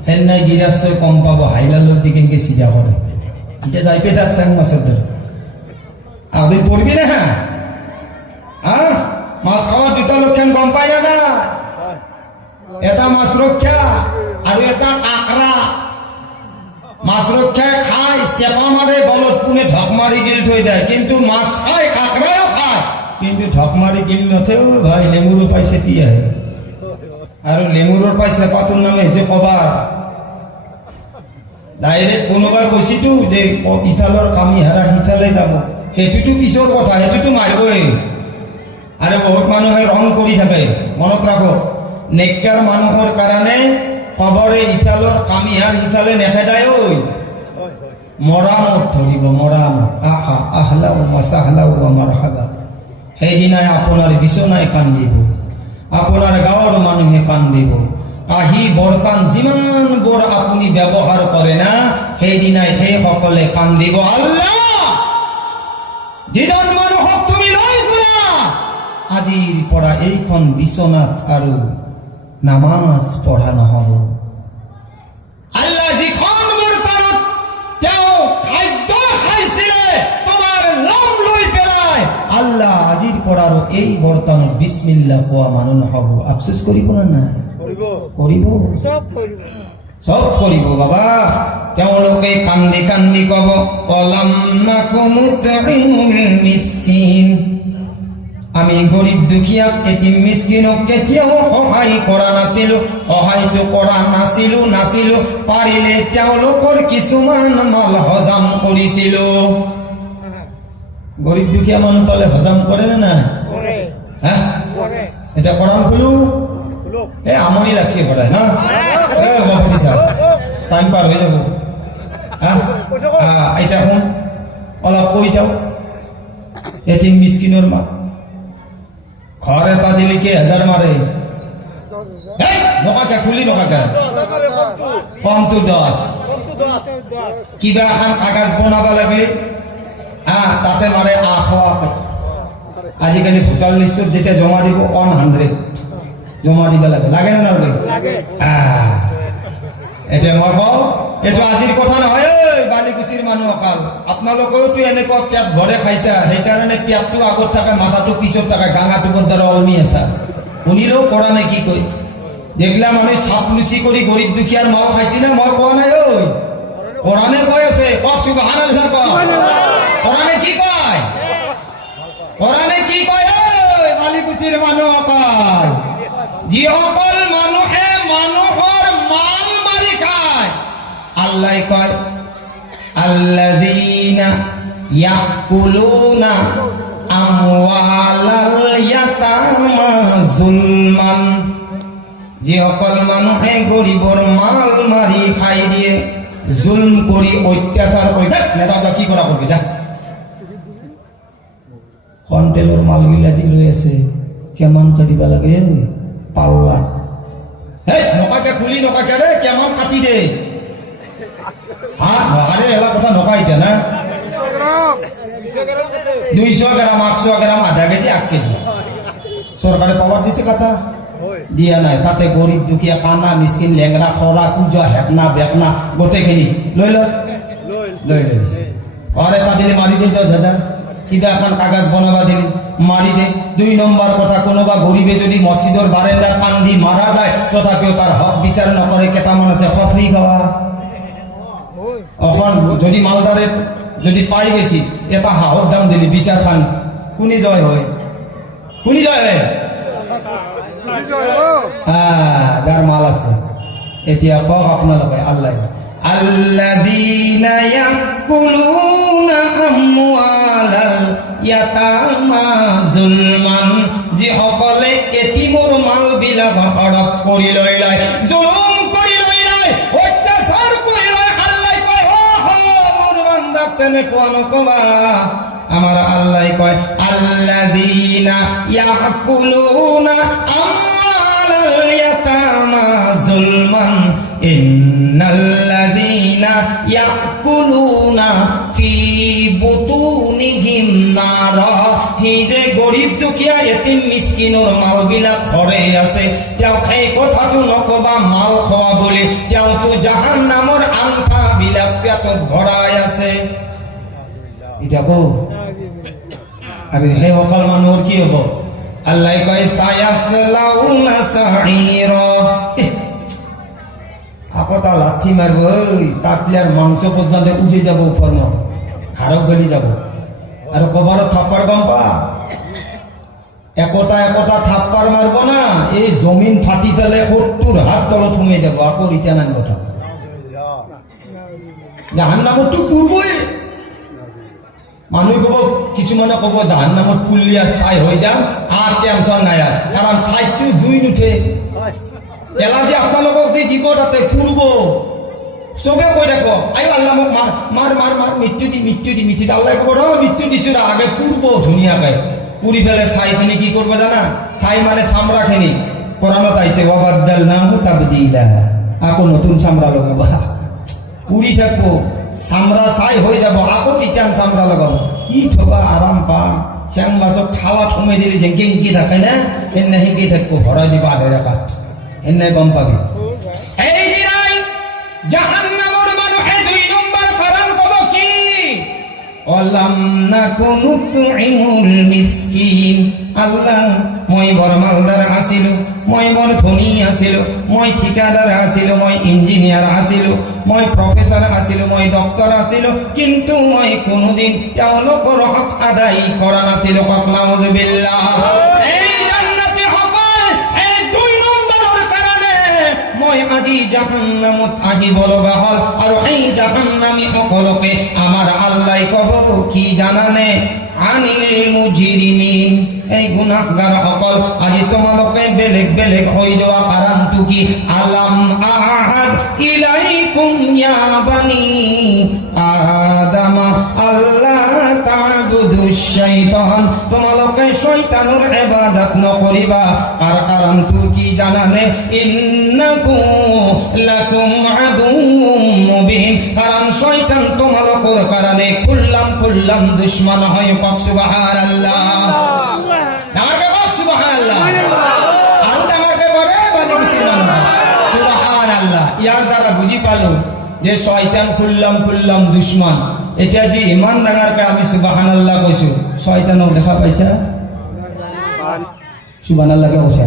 হেন্নাই গিৰাস্তই কম পাব হাইলালত দি কেনেকে চিধা কৰে এতিয়া যাই পে থাক চাং মাছৰ দৰে আগদিন পড়বি না হ্যাঁ মাছ খাওয়া দুটা লক্ষণ গম পাই না এটা মাছ রক্ষা আর এটা কাঁকড়া মাছ রক্ষায় খায় চেপা মারে বলত পুনে ঢক মারি গিল থৈ দেয় কিন্তু মাছ খায় কাঁকড়াও খায় কিন্তু ঢক মারি গিল নথেও ভাই লেমুরো পাইছে দিয়ে আর লেমুরোর পাই চেপাটোর নামে হৈছে কবার ডাইরেক্ট কোনোবাই কৈছিতো যে ইফালৰ কামি হাৰা সিফালে যাব সেইটোতো পিছৰ কথা সেইটোতো মাৰিবই আৰু বহুত মানুহে ৰং কৰি থাকে মনত ৰাখো নেককাৰ মানুহৰ কাৰণে কবৰে ইফালৰ কামিহাৰ সিফালে নেখেদায় ঐ মৰামত ধৰিব মৰামত আহা আহলা মাসাহলা মাৰহাবা সেইদিনাই আপোনাৰ বিচনায় কান্দিব আপোনাৰ গাঁৱৰ মানুহে কান্দিব কাহি বৰ্তান যিমান বৰ আপুনি ব্যৱহাৰ কৰে না সেইদিনাই সেইসকলে কান্দিব আল্লাহ যিজন মানুহক তুমি লৈ ফুৰা আজিৰ পৰা এইখন বিচনাত আৰু নামাজ পঢ়া নহব আল্লাহ যিখন বৰ্তানত তেওঁ খাদ্য খাইছিলে তোমাৰ নাম লৈ পেলাই আল্লাহ আজিৰ পৰা আৰু এই বৰ্তানত বিসমিল্লাহ কোৱা মানুহ নহব আফসোস কৰিব না নাই কৰিব সব কৰিব বাবা তেওঁলোকে কান্দি কান্দি কব অলাম নাকুমু তুইমুল মিসকিন আমি গরিব দুখীয়া এতিম মিসকিনক কেতিয়াও সহায় কৰা নাছিলো সহায়টো কৰা নাছিলো পাৰিলে তেওঁলোকৰ কিছুমান মাল হজম কৰিছিলো গরিব দুখীয়া মানুহ পালে হজম কৰে না না হ্যাঁ এটা কোরআন খুলু এ আমনি লাগছে পড়ায় না এ বাপটি সাহেব টাইম পার হয়ে যাব হ্যাঁ এটা শুন অলপ কৈ যাও এতিম মিসকিনৰ মা ঘর এটা দিলে কি 1000 মারে নকাকে খুলি নকাকে কম তো 10 কিবা এখন কাগজ বনাব লাগলে তাতে মারে আজিকালি ভোটার লিষ্টত যেতিয়া জমা দিব 100 জমা দিব লাগে লাগে না নালাগে এটা মই কওঁ এইটো আজিৰ কথা নহয় বালিকুচিৰ মানুহ অকাল আপোনালোকেওতো এনেকুৱা পেট ভৰে খাইছা সেইকাৰণে পেটটো আগত থাকে মাথাটো পিছত থাকে গাঙাটো বদ্দাৰ অলমি আছা শুনিলেও কৰা নাই কি কয় যেগলা মানুহ চাপলুচি কৰি গৰীব দুখীয়াৰ মাল খাইছি না মই কোৱা নাই ঐ কোৰাণে কৈ আছে কওক সুবহানাল্লাহ কওক কোৰাণে কি কয় বালিকুচিৰ মানুহ অকাল যিসকল মানুহে মানুহৰ মাল মাৰি খায় আল্লাহ কয় আল্লাযীনা ইয়াকুলুনা আমওয়ালাল ইয়াতামা যুলমান যে অকল মানুহে গরিবর মাল মারি খাই দিয়ে জুলম করি অত্যাচার করি নেতা কি করা করবে যা কন্টেলর মালগিলা যে লই আছে কেমন কাটিবা লাগে পাল্লা নকাকে খুলি নকাকে রে কেমন কাটি দে হ্যাঁ আরে এলা কথা নকা এটা না 200 গ্রাম 100 গ্রাম আধা কেজি 1 কেজি সরকারে পাওয়ার দিছে কথা দিয়া নাই তাতে গরিব দুখিয়া কানা মিসকিন লেংরা খরা কুজা হেকনা বেকনা গোটেইখিনি লৈ লৈছে ঘরে তা দিলে মারি দিল 10,000 কিবা এখন কাগজ বনাবা দিলি মারি দে 2 নম্বর কথা কোনোবা গরিবে যদি মসজিদর বারান্দার কান্দি মারা যায় তথাপিও তার হক বিচার নকরে কেটামান আছে খফরি খাওয়া এখন যদি মালদারে যদি পাই গেছি এটা হাওর দাম দিলি বিচার খান কোনি জয় হয় যার মাল আছে এতিয়া কক আপোনালোকে আল্লাহ আল্লাযীনা ইয়াকুলুনা আমওয়ালাল ইয়াতামা যুলমান যিসকলে এতিমৰ মাল বিলাক হড়প কৰি লৈ লয় জুলুম কৰি লৈ লয় অত্যাচাৰ কৰি লয় আল্লাহ কয় মোৰ বান্দাক তেনেকুৱা নকবা আমার আল্লাহ কয় আল্লাযীনা ইয়াকুলুনা আমওয়ালাল ইয়াতামা যুলমান ইন্নাল্লাযীনা ইয়াকুলুনা ফি বুতুনিহিম নারা হি যে গরিব দুখিয়া এতিম মিসকিনৰ মাল বিলাক ভরে আছে তেওঁ এই কথাটো নকবা মাল খোৱা বুলি তেওঁতো জাহান্নামৰ আন্থা বিলাক পেটত ভৰাই আছে এটা কো আরে হে অকাল মানুষ কি হবো আল্লাহ কয় সায়াসলাউনা সাঈরা আপটা লাঠি মারবো তার প্লেয়ার মাংস পর্যন্ত উঠে যাব উপর ন হাড়ক গলি যাব আর কবার থাপ্পার গম্পা একটা থাপ্পার মারবো না এই জমিন ফাটি ফেলে 70 হাত তলত থমে যাব আকো রিটার্ন আনবো জাহান্নামত তো পূর্বই মানুষ কব কিছুমানে কব জাহান্নামত কুলিয়া ছাই হৈ যাম আর টেনশন নাই আর কারণ ছাইটো জুই নুঠে এলা যে আপনালোকক যে দিব তাতে পূর্ব চবে কৈ থাকো আইও আল্লাহ মোক মার মার মার মার মৃত্যু দি আল্লাহ কব র মৃত্যু দিছো আগে পূর্ব ধুনীয়াকে পুরি ফেলে ছাইখিনি কি করবে জানা ছাই মানে চামড়াখিনি কোরআনত আইছে ওয়াবাদদালনাহু তাবদীলা আকো নতুন চামড়া লগাবা পুরি থাকবো চামড়া ছাই হয়ে যাব আকৌ রিটার্ন চামড়া লাগাবো কি থবা আরাম পা শ্যাম মাছক ঠালা থমে দিলি যে গেঙ্কি থাকে না এনে হেঁকে থাকবো ভরাই দিবা আধের কাঠ এনে গম পাবি এই দিনাই জাহান্নামের মানুষে 2 নম্বর কারণ কব কি অলাম নাকুনু তুইমুল মিসকিন আল্লাহ মই বড় মালদার আসিল মই বড় ধনী আসিল মই ঠিকাদার আসিল মই ইঞ্জিনিয়ার আসিল মই প্রফেসর আসিল মই ডক্টর আসিল কিন্তু মই কোনোদিন তেওঁলোকৰ হক আদায় কৰা নাছিল নাউজুবিল্লাহ এই জান্নাতি সকল এই 2 নম্বৰৰ কাৰণে মই আজি জাহান্নামত আহিব লগা হল আৰু এই জাহান্নামী সকলকে আমার আল্লাহ কব কি জানানে আনিল মুজরিমিন এই গুনাহগার সকল আজি তোমালোকে বেলেগ বেলেগ হৈ যোৱা কাৰণটো কি আলাম আহাদ ইলাইকুম ইয়া বানি আদামা আল্লাহ তা'বুদুশ শাইতান তোমালোকে শয়তানৰ ইবাদত নকৰিবা আর কাৰণটো কি জানানে ইন্নাকু লাকুম আদুউম মুবিন কারণ শয়তান তোমালোকৰ কাৰণে কুল্লাম দুশমন হয় পাক সুবহানাল্লাহ ডাঙরকে বল সুবহানাল্লাহ আর ডাঙরকে বলে বলি মুসলমান সুবহানাল্লাহ ইয়ার দ্বারা বুঝি পালো যে শয়তান কুল্লাম দুশমন এটা যে ইমান ডাঙরকে আমি সুবহানাল্লাহ কইছো শয়তানক দেখা পাইছা সুবহানাল্লাহ কে কইছা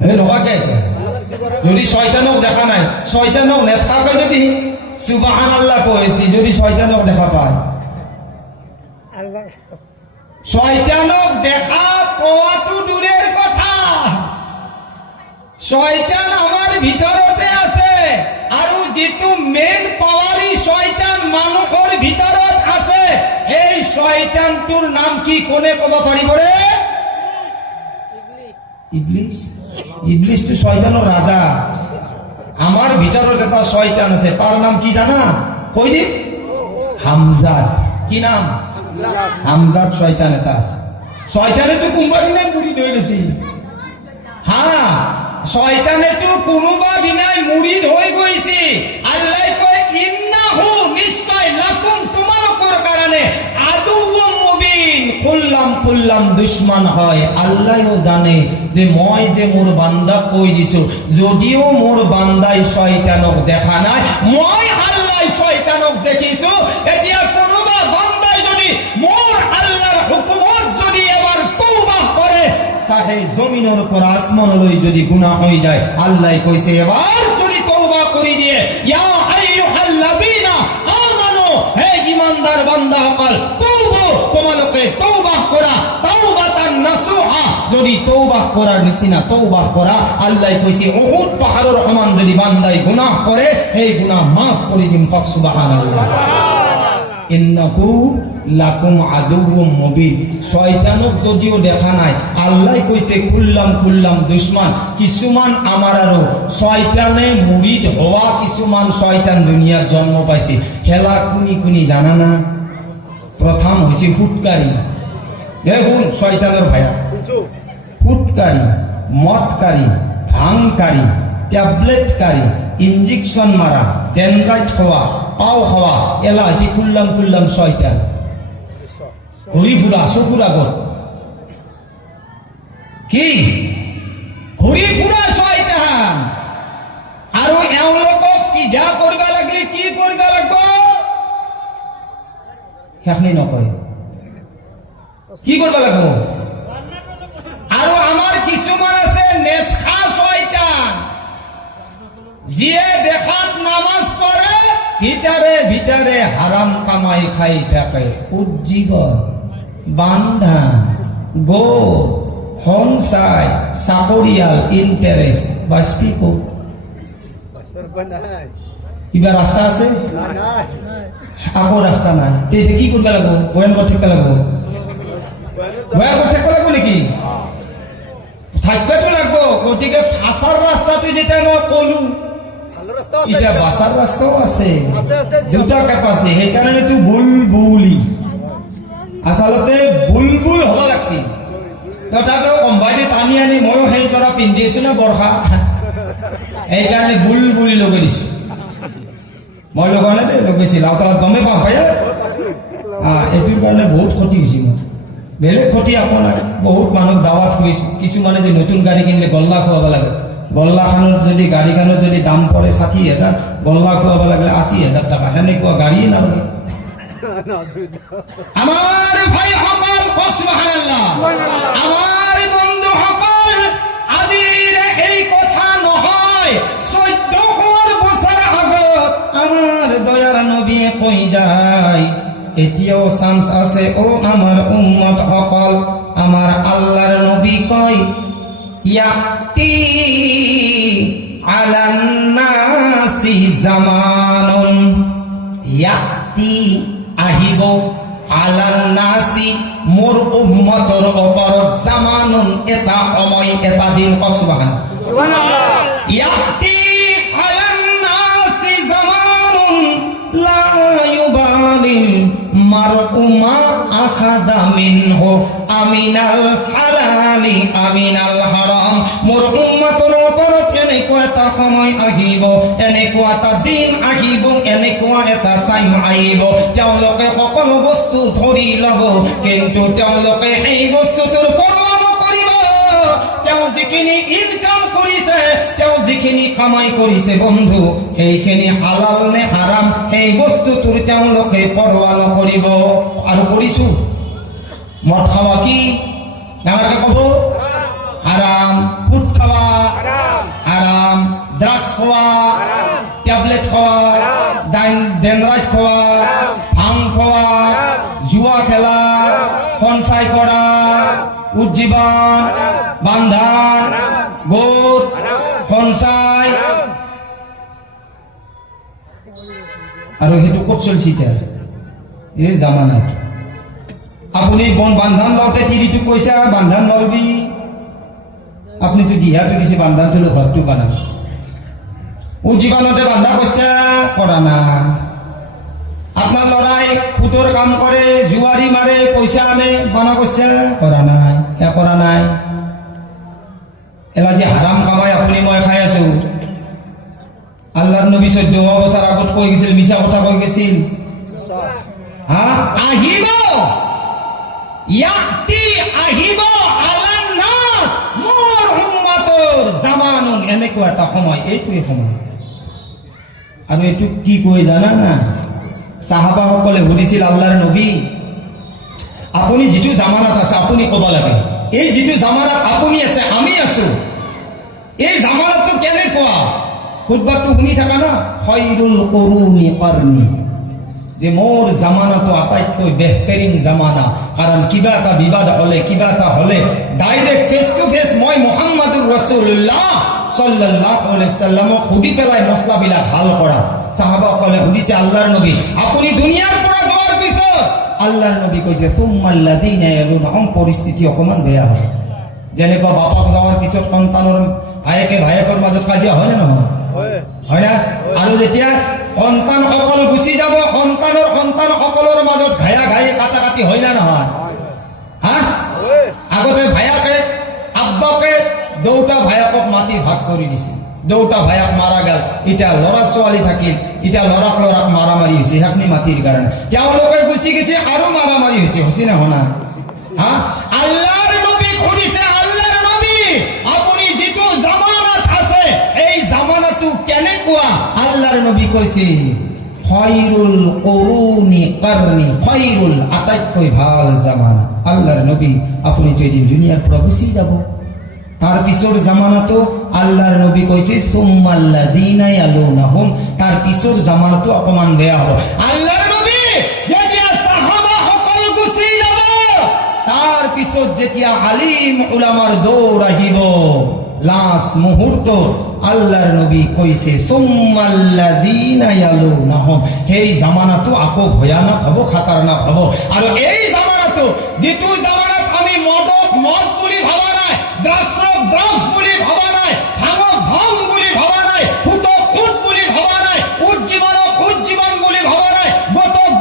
হে নকাকে যদি শয়তানক দেখা নাই শয়তানক নেথাকে যদি সুবহানাল্লাহ কইছি যদি শয়তানক দেখা পায় শয়তানক দেখা পাওয়াটো দূরের কথা শয়তান আমার ভিতরতে আছে আৰু যেটো মেন পাৱাৰী শয়তান মানুহৰ ভিতৰত আছে এই শয়তানটোৰ নাম কি কোনে কব পাৰিব ৰে ইবলিস ইবলিস তো শয়তানের রাজা আমার ভিতৰত এটা শয়তান আছে তার নাম কি জানা কই দি হামজাত কি নাম হামজাত শয়তান এটা আছে শয়তানে তো কোনবাদিন নাই মুড়িদ হয়ে গেছি হ্যাঁ শয়তানে তো কোনোবা দিনাই মুড়িদ হয়ে গৈছে আল্লাহ কয় ইন্নাহু নিশ্চয় লাকুম তোমালোকৰ কাৰণে আদুউম মুবিন খুল্লাম দুশ্মন হয় আল্লাহও জানে যে মই যে মোর বান্দা কই দিছো যদিও মোর বান্দাই শয়তানক দেখা নাই মই আল্লাহ শয়তানক দেখিছো এতিয়া কোনোবা বান্দাই যদি মোর আল্লাহর হুকুমত যদি এবার তওবা করে সাহে জমিনের উপর আসমানলৈ যদি গুনাহ হয়ে যায় আল্লাহ কইছে এবার যদি তওবা করে দিয়ে ইয়া আইয়ুহাল্লাযীনা আমানু হে ঈমানদার বান্দা সকল তওবা তোমালোকে তওবা করা তাওবাতান নাসুহা যদি তওবা করার নিচিনা তওবা করা আল্লাহ কইছে উহুদ পাহাড়ের সমান যদি বান্দাই গুনাহ করে এই গুনাহ মাফ করে দিম কও সুবহানাল্লাহ ইন্নাহু লাকুম আদুউম মুবিন শয়তানক যদিও দেখা নাই আল্লাহ কইছে খুল্লাম দুশ্মন কিছুমান আমার আর শয়তানে মুরিদ হওয়া কিছুমান শয়তান দুনিয়ার জন্ম পাইছে হেলা কুনি জানা না প্রথম হইছে ফুটকারী দেখুন শয়তানের ভাইয়া ফুটকারী মদকারী ভাঙকারী ট্যাবলেটকারী ইঞ্জেকশন মারা ডেনরাইট খাওয়া পাও খাওয়া এলা আছে খুল্লাম শয়তান ঘুরি ফুরা চকুর আগত কি ঘুরি ফুরা শয়তান আৰু এওঁলোকক সিধা করবা লাগলে কি করবা লাগব সেইখিনি নকয় কি করবা লাগব আৰু আমার কিছুমান আছে নেথা শয়তান যিয়ে দেখাত নামাজ পড়ে ভিতরে হারাম কামাই খাই থাকে উজ্জীবন বান্ধা গো হংসাই চাকরিয়াল ইন্টারেস্ট বা স্পিকো কিবা রাস্তা আছে আকৌ রাস্তা নাই তেতিয়া কি কৰিব লাগিব বয়ান কৰি থাকিব লাগিব বয়ান কৰি থাকিব লাগিব নেকি থাকিবতো লাগিব গতিকে ফাঁচাৰ ৰাস্তাটো যেতিয়া মই কলো এটা বাসার রাস্তাও আছে দুটা ক্যাপাসিটি সেইকাৰণে তো বুলবুলি আচলতে বুলবুল হব লাগছিল তাকে কম্বাইনে টানি আনি ময়ো সেই কৰা পিন্ধি আছো না বৰ্ষা সেইকাৰণে বুলবুলি লগাই দিছো মই লগোৱা নাই দেই লগাইছিল আৰু তাত গমেই পাওঁ পাই এইটোৰ কাৰণে বহুত ক্ষতি হৈছে মোৰ বেলেগ ক্ষতি আপোনাৰ বহুত মানুহ দাৱাত কৰিছো কিছুমানে যে নতুন গাড়ী কিনিলে গল্লা খুৱাব লাগে গল্লাখানত যদি গাড়ীখানত যদি দাম পড়ে 60,000 গল্লা খুৱাব লাগিলে 80,000 টাকা সেনেকুৱা গাড়ী নালাগে আমার ভাই সকল সুবহানাল্লাহ আমার বন্ধু সকল আজির এই কথা নহয় 14 বছর আগত আমার দয়ার নবী কই যায় এতিয়াও চান্স আছে ও আমার উম্মত সকল আমার আল্লাহর নবী কয় ইয়াতি আলান নাসি জামানুন ইয়াতি আহিব আলান নাসি মোর উম্মতৰ ওপৰত জামানুন এটা সময় এটা দিন সুবহানাল্লাহ ইয়াতি আলান নাসি জামানুন লা ইউবালিল মারউ মা আখাদা মিনহু আমিনাল হালালি আমিনাল হারাম মোর উম্মতৰ ওপৰত এনেকুৱা এটা সময় আহিব এনেকুৱা এটা দিন আহিব এনেকুৱা এটা টাইম আহিব তেওঁলোকে সকলো বস্তু ধৰি ল'ব কিন্তু তেওঁলোকে সেই বস্তুটোৰ পৰৱা নকৰিব তেওঁ যিখিনি ইনকাম কৰিছে তেওঁ যিখিনি কামাই কৰিছে বন্ধু সেইখিনি হালাল নে হাৰাম সেই বস্তুটোৰ তেওঁলোকে পৰৱা নকৰিব আৰু কৰিছো মদ খাওয়া কি ডাঙৰকে কব হারাম ফুট খাওয়া হারাম ড্রাগস খাওয়া ট্যাবলেট খাওয়া ডেনরাইট খাওয়া ভাং খাওয়া জুয়া খেলা সঞ্চয় করা উজ্জীবন বান্ধান গোট সঞ্চয় আৰু সেইটো ক'ত চলছে এতিয়া এই জামানাত আপুনি বন বান্ধান লওঁতে তিৰিটো কৈছা বান্ধান নলবি আপনি তো দিহাটো দিছে বান্ধান তুলো ঘরটো বানান ও জীবনতে বান্ধা করছে করা না আপনার লড়াই পুতোর কাম করে জুয়ারি মারে পয়সা আনে বানা করছে করা নাই এ করা নাই এলা যে হারাম কামাই আপনি মই খাই আছো আল্লাহর নবী 14 বছর আগত কৈ গেছিল মিছা কথা কৈ গেছিল হ্যাঁ আহিব ইয়াতি আহিব আলান নাস মোর উম্মতৰ জামানুন এনেকুৱা এটা সময় এইটোৱে সময় আৰু এইটো কি কৈ জানা না সাহাবাসকলে সুধিছিল আল্লাহৰ নবী আপুনি যেটো জামানাত আছে আপুনি ক'ব লাগে এই যেটো জামানাত আপুনি আছে আমি আছো এই জামানাটো কেনেকুৱা খুতবাটো শুনি থাকা না খায়ৰুল কুৰুনি qarni যে মোর জামানাটো আটাইতকৈ বেহতরিন জামানা কারণ কিবা এটা বিবাদ হলে কিবা এটা হলে ডাইরেক্ট ফেস টু ফেস মই মুহাম্মাদুর রাসূলুল্লাহ সাল্লাল্লাহু আলাইহি ওয়াসাল্লাম খুদি পেলাই মছলাবিলাক হাল কৰা সাহাবাসকলে সুধিছে আল্লাহৰ নবী আপুনি দুনিয়াৰ পৰা যোৱাৰ পিছত আল্লাহৰ নবী কৈছে সুম্মাল্লাযিনা ইয়ালুনহুম পৰিস্থিতি অকমান বেয়া হয় যেনেকুৱা বাপাক যাৱাৰ পিছত সন্তানৰ ভায়েকৰ মাজত কাজিয়া হয় না নহয় হয় না আৰু যেতিয়া সন্তান অকল গুচি যাব সন্তান অকলৰ মাজত ঘায়া ঘাই কাটাকাটি হয় না নহয় হা আগতে ভায়াকে আব্বাকে দুটা ভায়াকক মাটি ভাগ কৰি দিছিল দুটা ভায়াক মারা গেল এটা লড়া ছোৱালী থাকিল এটা লড়াক মারামারি হয়েছে আপনি মাটির কারণে তেওঁলোকে গুচি গেছে আরো মারামারি হয়েছে হসি না হনা হ্যাঁ আল্লাহর নবী করিছে আল্লাহর নবী আপনি যেটো জামানাত আছে এই জামানাটো কেনেকুৱা আল্লাহর নবী কইছে খায়রুল কুরুনি qarni খায়রুল আটাইতকৈ ভাল জামানা আল্লাহর নবী আপনি তো এদিন দুনিয়ার পৰা গুচি যাব তার পিছৰ জামানাটো আল্লাহর নবী কইছে সুম্মাল্লাযিনা ইয়ালুনহুম তার পিছৰ জামানাটো অকমান বেয়া হ'ব আল্লাহর নবী যেতিয়া সাহাবা সকল গুচি যাব তার পিছত যেতিয়া আলিম উলামাৰ দৌৰ আহিব লাস্ট মুহূর্ত আল্লাহর নবী কইছে সুম্মাল্লাযিনা ইয়ালুনহুম এই জামানাটো আকৌ ভয়ানক হ'ব খাতারনাক হ'ব আৰু এই জামানাটো যেটো জামানাত আমি মদ বুলি ভাবা নাই ড্রাগস বুলি ভাবা নাই ভাং বুলি ভাবা নাই উট বুলি ভাবা নাই উজ্জীবন বুলি ভাবা নাই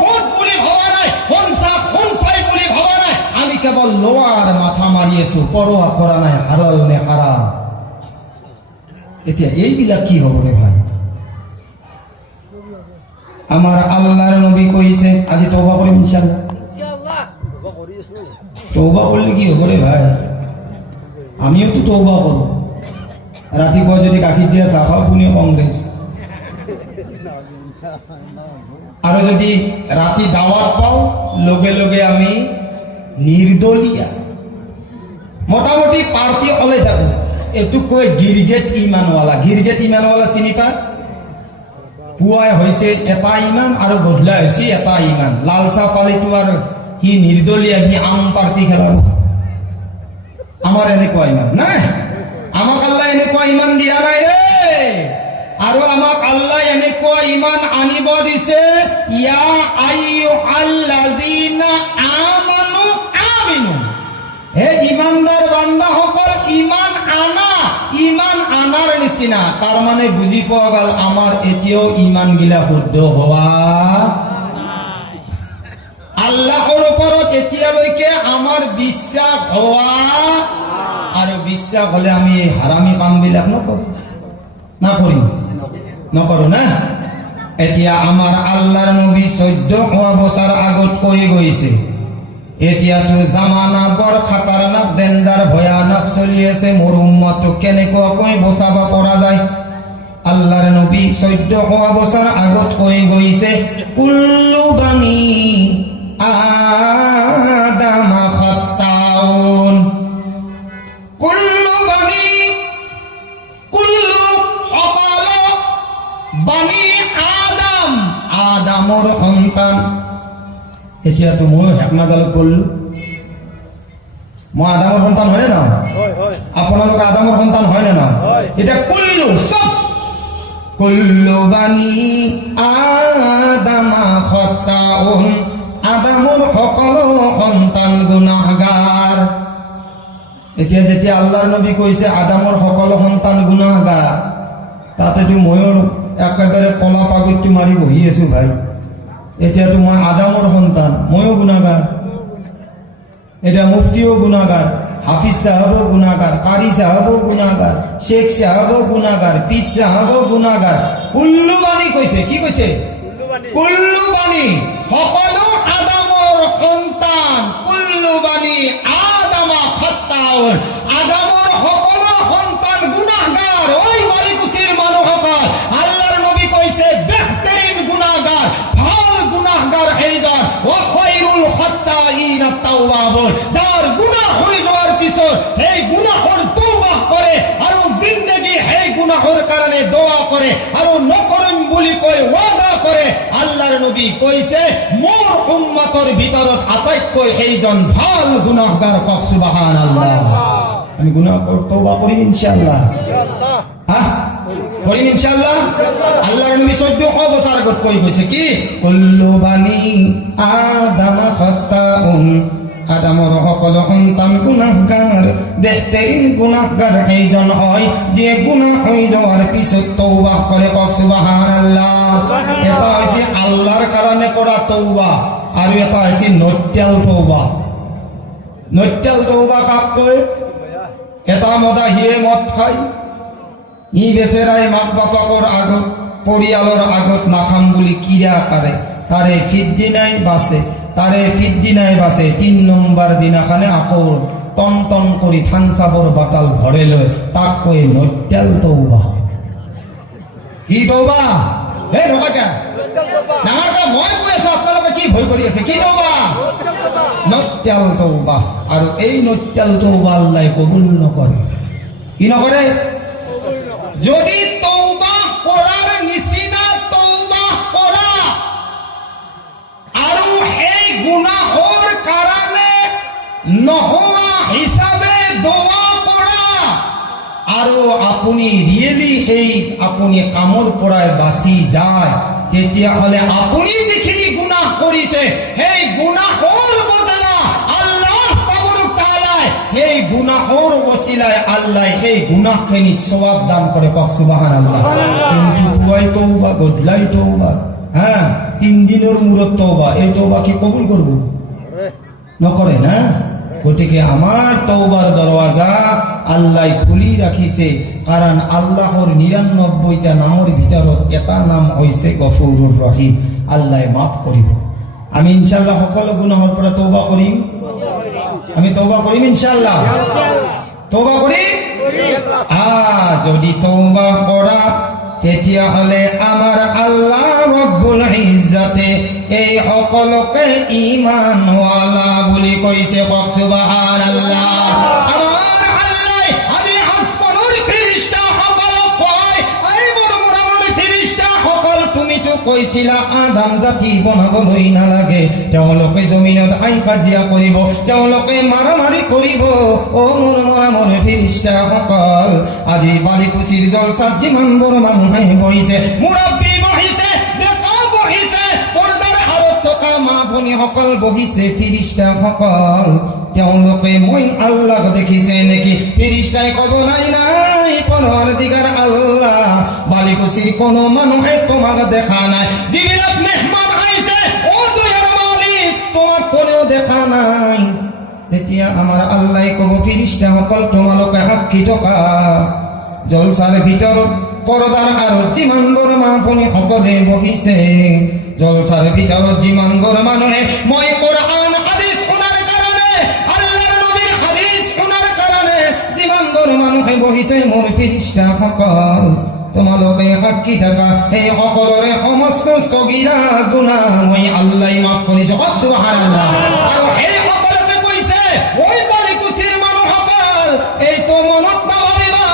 গোট বুলি ভাবা নাই হনসাই বুলি ভাবা নাই আমি কেবল লোৱাৰ মাথা মাৰি আছো পৰোয়া কৰা নাই হালাল নে হারাম এতিয়া এইবিলাক কি হ'ব রে ভাই আমার আল্লাহর নবী কইছে আজি তওবা করিম ইনশাআল্লাহ তওবা করলে কি হবে রে ভাই আমিও তো তওবা করব রাতিপুৱা যদি গাখীৰ দিয়া চাহ খাও পুনি কংগ্রেস আৰু যদি রাতি দাওয়াত পাও লগে লগে আমি নির্দলীয় মোটামুটি পার্টি হলে থাকো একটু কই গিরগেট ইমানওয়ালা চিনি পা পুৱাই হৈছে এটা ইমান আৰু গধূলা হৈছে এটা ইমান লালচা পালিটো আৰু সি নির্দলীয় সি আম পার্টি খেলাব আমার এনেকুৱা ইমান নাই আমাক আল্লাহ এনেকুৱা ইমান দিয়া নাই রে আৰু আমাক আল্লাহ এনেকুৱা ইমান আনিব দিছে ইয়া আইয়ুহাল্লাযিনা আমানু আমিনু হে ইমানদার বান্দা সকল ইমান আনার নিচিনা তার মানে বুঝি পোৱা গল আমার এতিয়াও ইমান গিলা শুদ্ধ হওয়া আল্লাহর ওপৰত এতিয়ালৈকে আমার বিশ্বাস হওয়া আৰু বিশ্বাস হলে আমি হারামি কাম বিলাক নকৰো না এতিয়া আমার আল্লাহর নবী 14 বছর আগত কৈ গৈছে এতিয়াতো জামানা বৰ খাতারনাক ডেঞ্জার ভয়ানক চলি আছে মোর উম্মতক কেনেকৈ বচাব পৰা যায় আল্লাহর নবী 14 বছর আগত কৈ গৈছে কুল্লু বানি আদম খাত্তাউন কুল্লু সকল বানি আদমৰ সন্তান এতিয়া তো মই হেকমাজালত বললো মই আদামৰ সন্তান হয় না আপোনালোক আদামৰ সন্তান হয় না এটা কুল্লু বানি আদামা খাত্তাউন আদামৰ সকলো সন্তান গুনাহগার এতিয়া যেতিয়া আল্লাহৰ নবী কৈছে আদামৰ সকলো সন্তান গুনাহগাৰ, তাতেতো ময়ো একেবাৰে কলা পাগুৰটো মাৰি বহি আছো ভাই। এতিয়াতো মই আদামৰ সন্তান, ময়ো গুনাহগাৰ। এতিয়া মুফতিও গুনাহগাৰ, হাফিজ সাহেবও গুনাহগাৰ, কারি সাহেবও গুনাহগাৰ, শেখ সাহেবও গুনাহগাৰ, পীর সাহেবও গুনাহগাৰ। কুল্লু বাণী কৈছে, কি কৈছে? কুল্লু বাণী সকলো আদামৰ সন্তান, কুল্লু বাণী আদামা খাত্তাউন, আদামৰ সকলো সন্তান গুনাহগাৰ। ওই বালিকুচিৰ মানুহসকল, আল্লাহৰ নবী কৈছে বেহতৰিন গুনাহগাৰ, ভাল গুনাহগাৰ এইজন। ওয়া খায়রুল খাত্তাইনা তাওয়াবুন, যার গুনাহ হৈ যোৱাৰ পিছত এই গুনাহৰ তওবা কৰে আৰু জিন্দগী এই গুনাহৰ কাৰণে দোয়া কৰে আৰু নকৰিম বুলি কৈ ওয়াদা কৰে। আল্লাহৰ নবী কৈছে মোৰ উম্মতৰ ভিতৰত আটাইতকৈ এইজন ভাল গুনাহগাৰ। কক সুবহানাল্লাহ। আমি গুনাহ তওবা কৰিম ইনশাআল্লাহ, করিম ইনশাআল্লাহ। আল্লাহর নবী 14 বছর আগত কৈ গৈছে কি? কুল্লু বানি আদামা খাত্তাউন, আদামৰ সকলো সন্তান গুনাহগাৰ, বেহতরিন গুনাহগাৰ এইজন হয় যে গুনাহ হৈ যোৱাৰ পিছত তওবা কৰে। কক সুবহানাল্লাহ। এটা হৈছে আল্লাহৰ কাৰণে কৰা তওবা আৰু এটা হৈছে নৈত্যাল তওবা। নৈত্যাল তওবা কাক কয়? এটা মদাহিয়ে মদ খায়, ই বেচেৰাই মাক বাপেকৰ আগত পৰিয়ালৰ আগত নাখাম বুলি কিৰা কৰে, তাৰে ফিদ্দিনাই বাচে, তাৰে ফিদ্দিনাই বাচে। 3 নম্বৰ দিনাখানে আকৌ টন টন কৰি থানচাবৰ বাটাল ভৰে লৈ তাক কৈ নৈত্যাল তওবা। কি তওবা? এই নকাটা ডাঙৰকে মই কৈ আছো, আপোনালোকে কি ভয় কৰি আছে? কি তওবা? নৈত্যাল তওবা। আৰু এই নৈত্যাল তওবা আল্লাহ কবুল নকৰে। কি নকৰে? যদি তওবা কৰাৰ নিচিনা তওবা কৰা আৰু এই গুনাহৰ কাৰণে নোহোৱা হিচাপে দোয়া কৰা আৰু আপুনি ৰিয়েলি এই আপুনি কামৰ পৰাই বাচি যায়, তেতিয়াহ'লে আপুনি যিখিনি গুনাহ কৰিছে সেই গুনাহৰ বদলা আল্লাহ তাবাৰক তাআলাই সেই গুনাহৰ ওসিলায় আল্লাহ সেই গুনাহখিনিত সওয়াব দান করে। কক সুবহানাল্লাহ। কিন্তু পুয়াই তওবা, গদলাই তওবা, 3 দিনের মূরত তওবা, এই তওবা কি কবুল করব? নকরে না। গতিকে আমার তওবার দরওয়াজা আল্লাহ খুলি রাখিছে, কারণ আল্লাহর 99টা নামের ভিতৰত এটা নাম হইছে গফুরুর রহিম। আল্লাহ মাফ করিব। আমি ইনশাআল্লাহ সকল গুনাহৰ পৰা তওবা কৰিম। আমি তওবা কৰিম ইনশাআল্লাহ। তওবা কৰিম। যদি তওবা কৰা তেতিয়াহ'লে আমাৰ আল্লাহ ৰব্বুল ইজ্জতে এই সকলকে ঈমানৱালা বুলি কৈছে। কক সুবহানাল্লাহ। আমাৰ আল্লাহ আমি আসমানৰ ফেৰেশতাসকলক কয়, এই মোৰ ফেৰেশতাসকল, তুমিতো কৈছিলা আদম জাতি বনাবলৈ নালাগে, তেওঁলোকে জমিনত আইন কাজিয়া কৰিব, তেওঁলোকে মাৰামাৰি কৰিব। অ মোৰ ফেৰেশতাসকল, আজি বালিকুচিৰ জলসাত যিমানবোৰ মানুহে বহিছে, মুৰব্বী বহিছে, ডেকা বহিছে, পৰ্দাৰ আঁৰত থকা মা ভনীসকল বহিছে, ফেৰেশতাসকল, তেওঁলোকে মই আল্লাহক দেখিছে নেকি? ফেরেশতাই কব নাই নাই, পরওয়ারদিগার আল্লাহ, বালিকুচির কোন মানুষে তোমাক দেখা নাই। যিবিলাক মেহমান আইছে, ও দুয়ার মালিক, তোমাক কোনেও দেখা নাই। তেতিয়া আমাৰ আল্লাহ কব, ফেরেশতাসকল তোমালোকে সাক্ষী থকা, জলসাৰ ভিতৰত পৰ্দাৰ আঁৰত যিমানবোৰ মা ভনীসকলে বহিছে, জলসাৰ ভিতৰত যিমানবোৰ মানুহে মই কোরআন হাদিস শুনাৰ কাৰণে, আল্লাহৰ নবীৰ হাদিস শুনাৰ কাৰণে যিমানবোৰ মানুহে বহিছে, মোৰ ফেরেশতাসকল তোমালোকে সাক্ষী থাকা, সেই সকলোৰে সমস্ত সগীৰা গুনাহ মই আল্লাহ মাফ কৰিছো। সুবহানাল্লাহ। আৰু সেই সকলোকে কৈছে, ওই বালিকুচিৰ মানুহসকল, এই তো মনত নাভাবিবা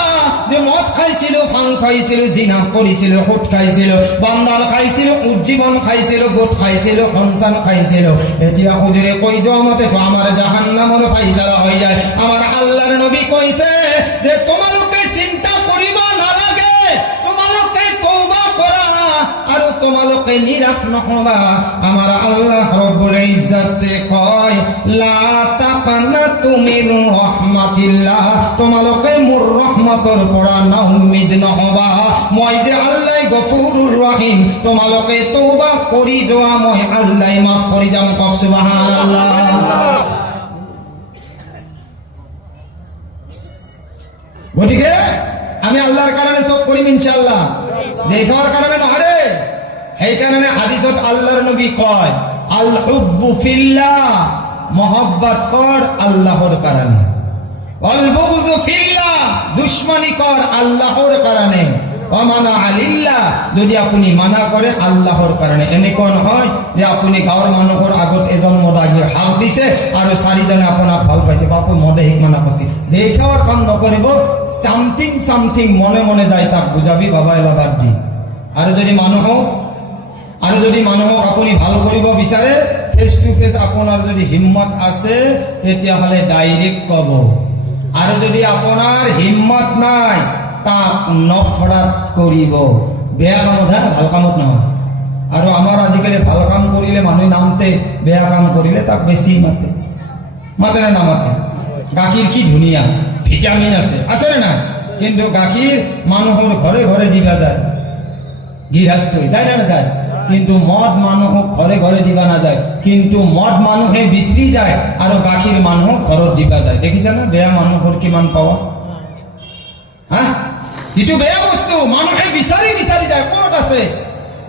যে মদ খাইছিলো, ভাং খাইছিলো, জিনা কৰিছিলো, সুদ খাইছিলো, বান্দাল খাইছিলো, উজ্জীৱন খাইছিলো, গোট খাইছিলো, সন্তান খাইছিলো, এতিয়া হুজুৰে কৈ যোৱা মতে আমাৰ জাহান্নামৰ ফাইসালা হৈ যায়। আমাৰ আল্লাহৰ নবী কৈছে যে তোমালোকে চিন্তা কৰিব নালাগে, তোমালোকে তওবা কৰা আৰু তোমালোকে তোমালোকে নিরাশ নহবা। আমার আল্লাহ রব্বুল ইজ্জত কয় লা তাকানাতু মির রাহমাতিল্লাহ, তোমালোকে মোর রহমতর পরা না উম্মিদ নহবা। মই যে আল্লাহ গফুরুর রহিম, তোমালোকে তওবা করি যোৱা মই আল্লাহ মাফ কৰি যাম। কক সুবহানাল্লাহ। গতিকে আমি আল্লাহর কারণে সব করিম ইনশাআল্লাহ, দেখার কারণে নহরে। এই কারণে হাদিসত আল্লাহর নবী কয় আল হুব্বু ফিল্লাহ, মহব্বত কর আল্লাহর কারণে। ওয়াল বুগযু ফিল্লাহ, দুশমনি কর আল্লাহর কারণে। ওমানা আলিল্লাহ, যদি আপনি মানা করে আল্লাহর কারণে। এনেকন হয় যে আপনি গাঁৱৰ মানুহৰ আগত এজন মদাগীৰ হাল দিছে আৰু চাৰিজনে আপোনাক ভাল পাইছে, বাপু মদে শিক মানা কৈছে, দেখাৱাৰ কাম নকৰিব। সামথিং সামথিং মনে মনে যায় তাক বুঝাবি বাবা এলা বাদ দি। আৰু যদি মানুহক আপুনি ভাল কৰিব বিচাৰে, ফেচ টু ফেচ আপোনাৰ যদি হিম্মত আছে তেতিয়াহ'লে ডাইৰেক্ট ক'ব। আৰু যদি আপোনাৰ হিম্মত নাই তাক নফরাত করিব। বেয়া কামত, হ্যাঁ, ভাল কামত নহয়। আৰু আমাৰ আজিকালি ভাল কাম কৰিলে মানুহে নামতে, বেয়া কাম কৰিলে তাক বেছি মাতে। মাতে নে নামাতে? গাখীৰ কি ধুনীয়া, ভিটামিন আছে নে না? কিন্তু গাখীৰ মানুহৰ ঘৰে ঘৰে দিবা যায়, গৃহস্থ যায় না যায়। কিন্তু মদ মানুহক ঘৰে ঘৰে দিবা নাযায়, কিন্তু মদ মানুহে বিচৰি যায় আৰু গাখীৰ মানুহক ঘৰত দিবা যায়। দেখিছা না বেয়া মানুহৰ কিমান পাৱা? হ্যাঁ, যিটো বেয়া বস্তু মানুহে বিচাৰি বিচাৰি যায়, ক'ত আছে?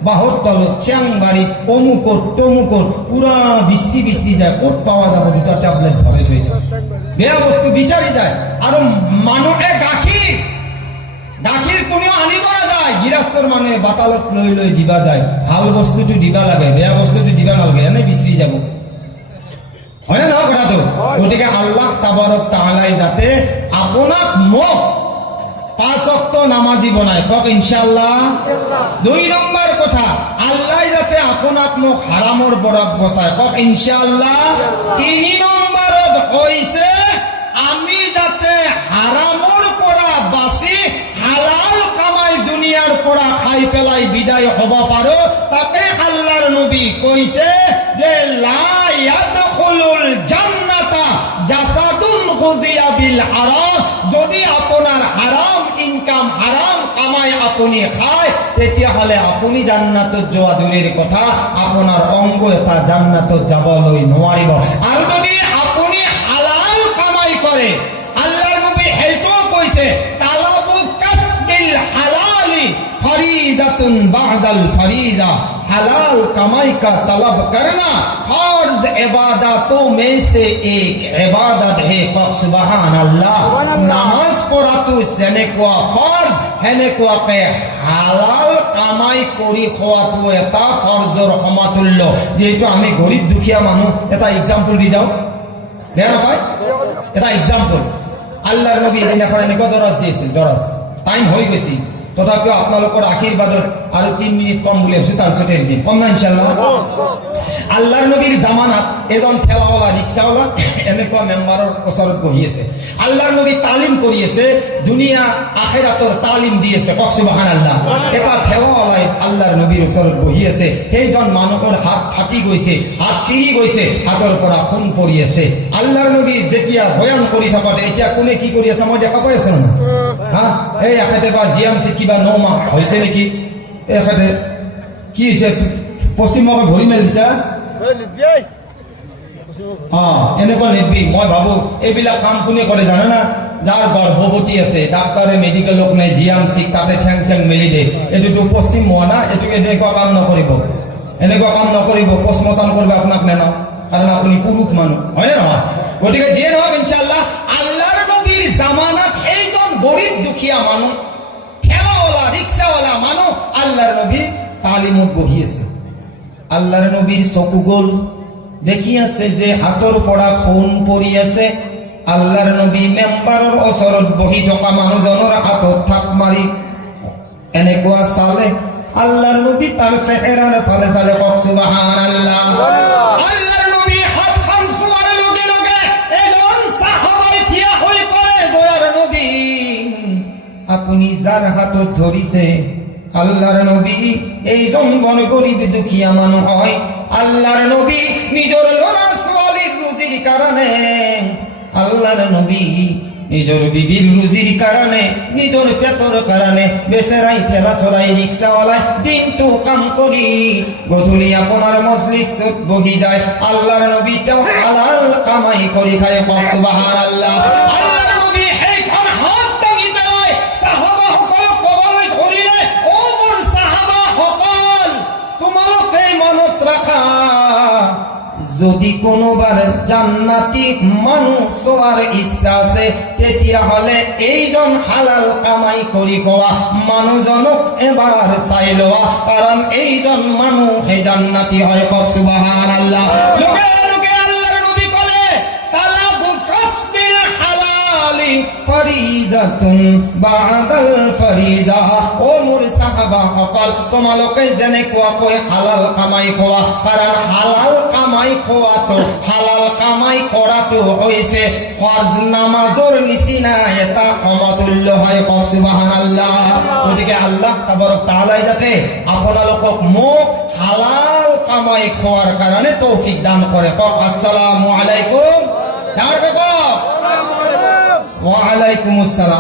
বাহৰ তলত, চেংবাৰীত, অমুকত তমুকত, পুৰা বিচৰি বিচৰি যায়। ক'ত পাৱা যাব? দুটা টেবলেট ভৰাই থৈ যায়, বেয়া বস্তু বিচাৰি যায়। আৰু মানুহে গাখীৰ কোনেও আনিব নাযায়, গৃহস্থৰ মানুহে বাটালত লৈ লৈ দিবা যায়। ভাল বস্তুটো দিবা লাগে, বেয়া বস্তুটো দিবা নালাগে, এনে বিচৰি যাব। হয়নে নহয় কথাটো? গতিকে আল্লাহ তাবাৰক তাআলাই যাতে আপোনাক মোক 5 ওয়াক্ত নামাজি বনায়, কক ইনশাআল্লাহ। 2 নম্বর কথা, আল্লাহ যাতে আপোনাক মোক হারামর পৰা বচায়, কক ইনশাআল্লাহ। 3 নম্বরত হইছে আমি যাতে হারামর পৰা বাঁচি হালাল কামাই দুনিয়ার পৰা খাই পেলাই বিদায় হব পারো। তাতে আল্লাহর নবী কইছে যে লা ইয়াদখুলুল জান্নাতা জাসাদুন গুযিয়া বিল হারাম। যদি আপনার হারাম ইনকাম, হারাম কামাই আপনি খায়, তেতিয়াহ'লে আপুনি জান্নাতত যোৱা দূৰের কথা, আপনার অঙ্গ এটা জান্নাতত যাবলৈ নোৱাৰিব। আৰু যদি আপুনি হালাল কামাই করে, আল্লাহর নবী হেইটোও কইছে তালাবু কাসবিল হালালি फरीदतुन बादल फरीदा, हलाल कमाई का तलब करना फर्ज इबादतों में से एक इबादत है। सुबहान अल्लाह। नमाज पढ़ा तो सेने को फर्ज हेने को के হালাল কামাই কৰি খোৱাটো এটা ফৰ্জৰ সমাতুল্য। যেহেতু আমি গৰীব দুখীয়া মানুহ, এটা এক্সাম্পল দি যাওঁ, বেয়া নাপায়? এটা এক্সাম্পল, আল্লাহৰ নবী এদিনাখন এনেকুৱা দৰাজ দিয়েছিল, দৰাজ টাইম হৈ গৈছিল, তথাপিও আপোনালোকৰ আশীৰ্বাদত আৰু 3 মিনিট কম বুলি ভাবিছো, তাৰপিছত এৰি দিম, কম না ইনশাআল্লাহ। আল্লাহৰ নবীৰ জামানাত এজন ঠেলাৱালা, ৰিক্সাৱালা এনেকুৱা মেম্বাৰৰ ওচৰত বহি আছে। আল্লাহৰ নবী তালিম কৰি আছে, দুনিয়া আখিৰাতৰ তালিম দি আছে, কক সুবহানাল্লাহ। এটা ঠেলাৱালাই আল্লাহৰ নবীৰ ওচৰত বহি আছে। সেইজন মানুহৰ হাত ফাটি গৈছে, হাত চিৰি গৈছে, হাতৰ পৰা খুন পৰি আছে। আল্লাহৰ নবী যেতিয়া বয়ান কৰি থাকোতে এতিয়া কোনে কি কৰি আছে মই দেখা পাই আছো না? হা, এই এখেতে বা জিএমচি কিবা নমা হৈছে নেকি? এখেতে কি হৈছে? পশ্চিমবংগ ভৰি মেল দিছা? এনেকুৱা নিদিবি। মই ভাবো এইবিলাক কাম কোনে কৰে জানে না? যাৰ গৰ্ভৱতী আছে, ডাক্তাৰে মেডিকেলক নাই, জিএমচিক তাতে ঠেং চেং মেলি দে। এইটোতো পশ্চিম হোৱা না, এইটো এনেকুৱা কাম নকৰিব, এনেকুৱা কাম নকৰিব। পষ্টমৰ্টম কৰিব আপোনাক নেনাও, কাৰণ আপুনি পুৰুষ মানুহ, হয়নে নহয়? গতিকে যিয়ে নহওক ইনশাআল্লাহ, আল্লাহৰ নবীৰ জামানাত এইজন গৰীব দুখীয়া মানুহ, ঠেলাৱালা ৰিক্সাৱালা মানুহ আল্লাহৰ নবী তালিমত বহি আছে। আল্লাহৰ নবীৰ চকু গ'ল, দেখি আছে যে হাতৰ পৰা খুন পৰি আছে। আল্লাহৰ নবী মেম্বাৰৰ ওচৰত বহি থকা মানুহজনৰ হাতত থাপ মাৰি এনেকুৱা চালে। আল্লাহৰ নবী তাৰ চেহেৰাৰ ফালে চালে, কক সুবহানাল্লাহ। আল্লাহৰ নবী হাতখন চোৱাৰ লগে লগে এজন সাহাবাই থিয় হৈ পৰে, দয়াৰ নবী আপুনি যাৰ হাতত ধৰিছে আল্লাহর নবী এই জনগণ গরিব দুঃখিয়া মানুষ হয়, আল্লাহর নবী নিজের লড়া ছোৱালীৰ রুজির কারণে, আল্লাহর নবী নিজের বিবির রুজির কারণে, নিজের পেটর কারণে বেচারাই ঠেলা চলাই রিক্সাওয়ালায় দিনটো কাম করি গধূলি আপনার মজলিসত বহি যায়। আল্লাহর নবী তেও হালাল কামাই করি খায়। সুবহানাল্লাহ। আল্লাহর নবী সেইখন হাত দাঙি পেলাই সাহাবাসকলক কবলৈ ধৰিলে, ও মোৰ সাহাবাসকল, তোমালোকে মনত রাখা, যদি কোনোবার জান্নাতি মানুষ হওয়ার ইচ্ছা আছে তেতিয়া হলে এইজন হালাল কামাই করি খোৱা মানুহজনক এবাৰ চাই লোৱা, কারণ এইজন মানুহে জান্নাতি হয়। সুবহানাল্লাহ। লোকে লোকে আল্লাহর নবী কলে তালাবু কাসবিল হালালি ফরিদাতুন বাদাল ফরিজা। ও মোর সাহাবা সকল, তোমালোকে জেনে কোৱা কৈ হালাল কামাই খোৱা, কারণ হালাল কামাই খোৱাটো, হালাল কামাই কৰাটো হৈছে ফরজ নামাজৰ নিচিনা এটা সমতুল্য হয়। সুবহানাল্লাহ। গতিকে আল্লাহ তাবাৰক তাআলাই যাতে আপোনালোকক মোক হালাল কামাই খোৱাৰ কাৰণে তৌফিক দান কৰে। আসসালামু আলাইকুম। ওয়া আলাইকুমুস সালাম।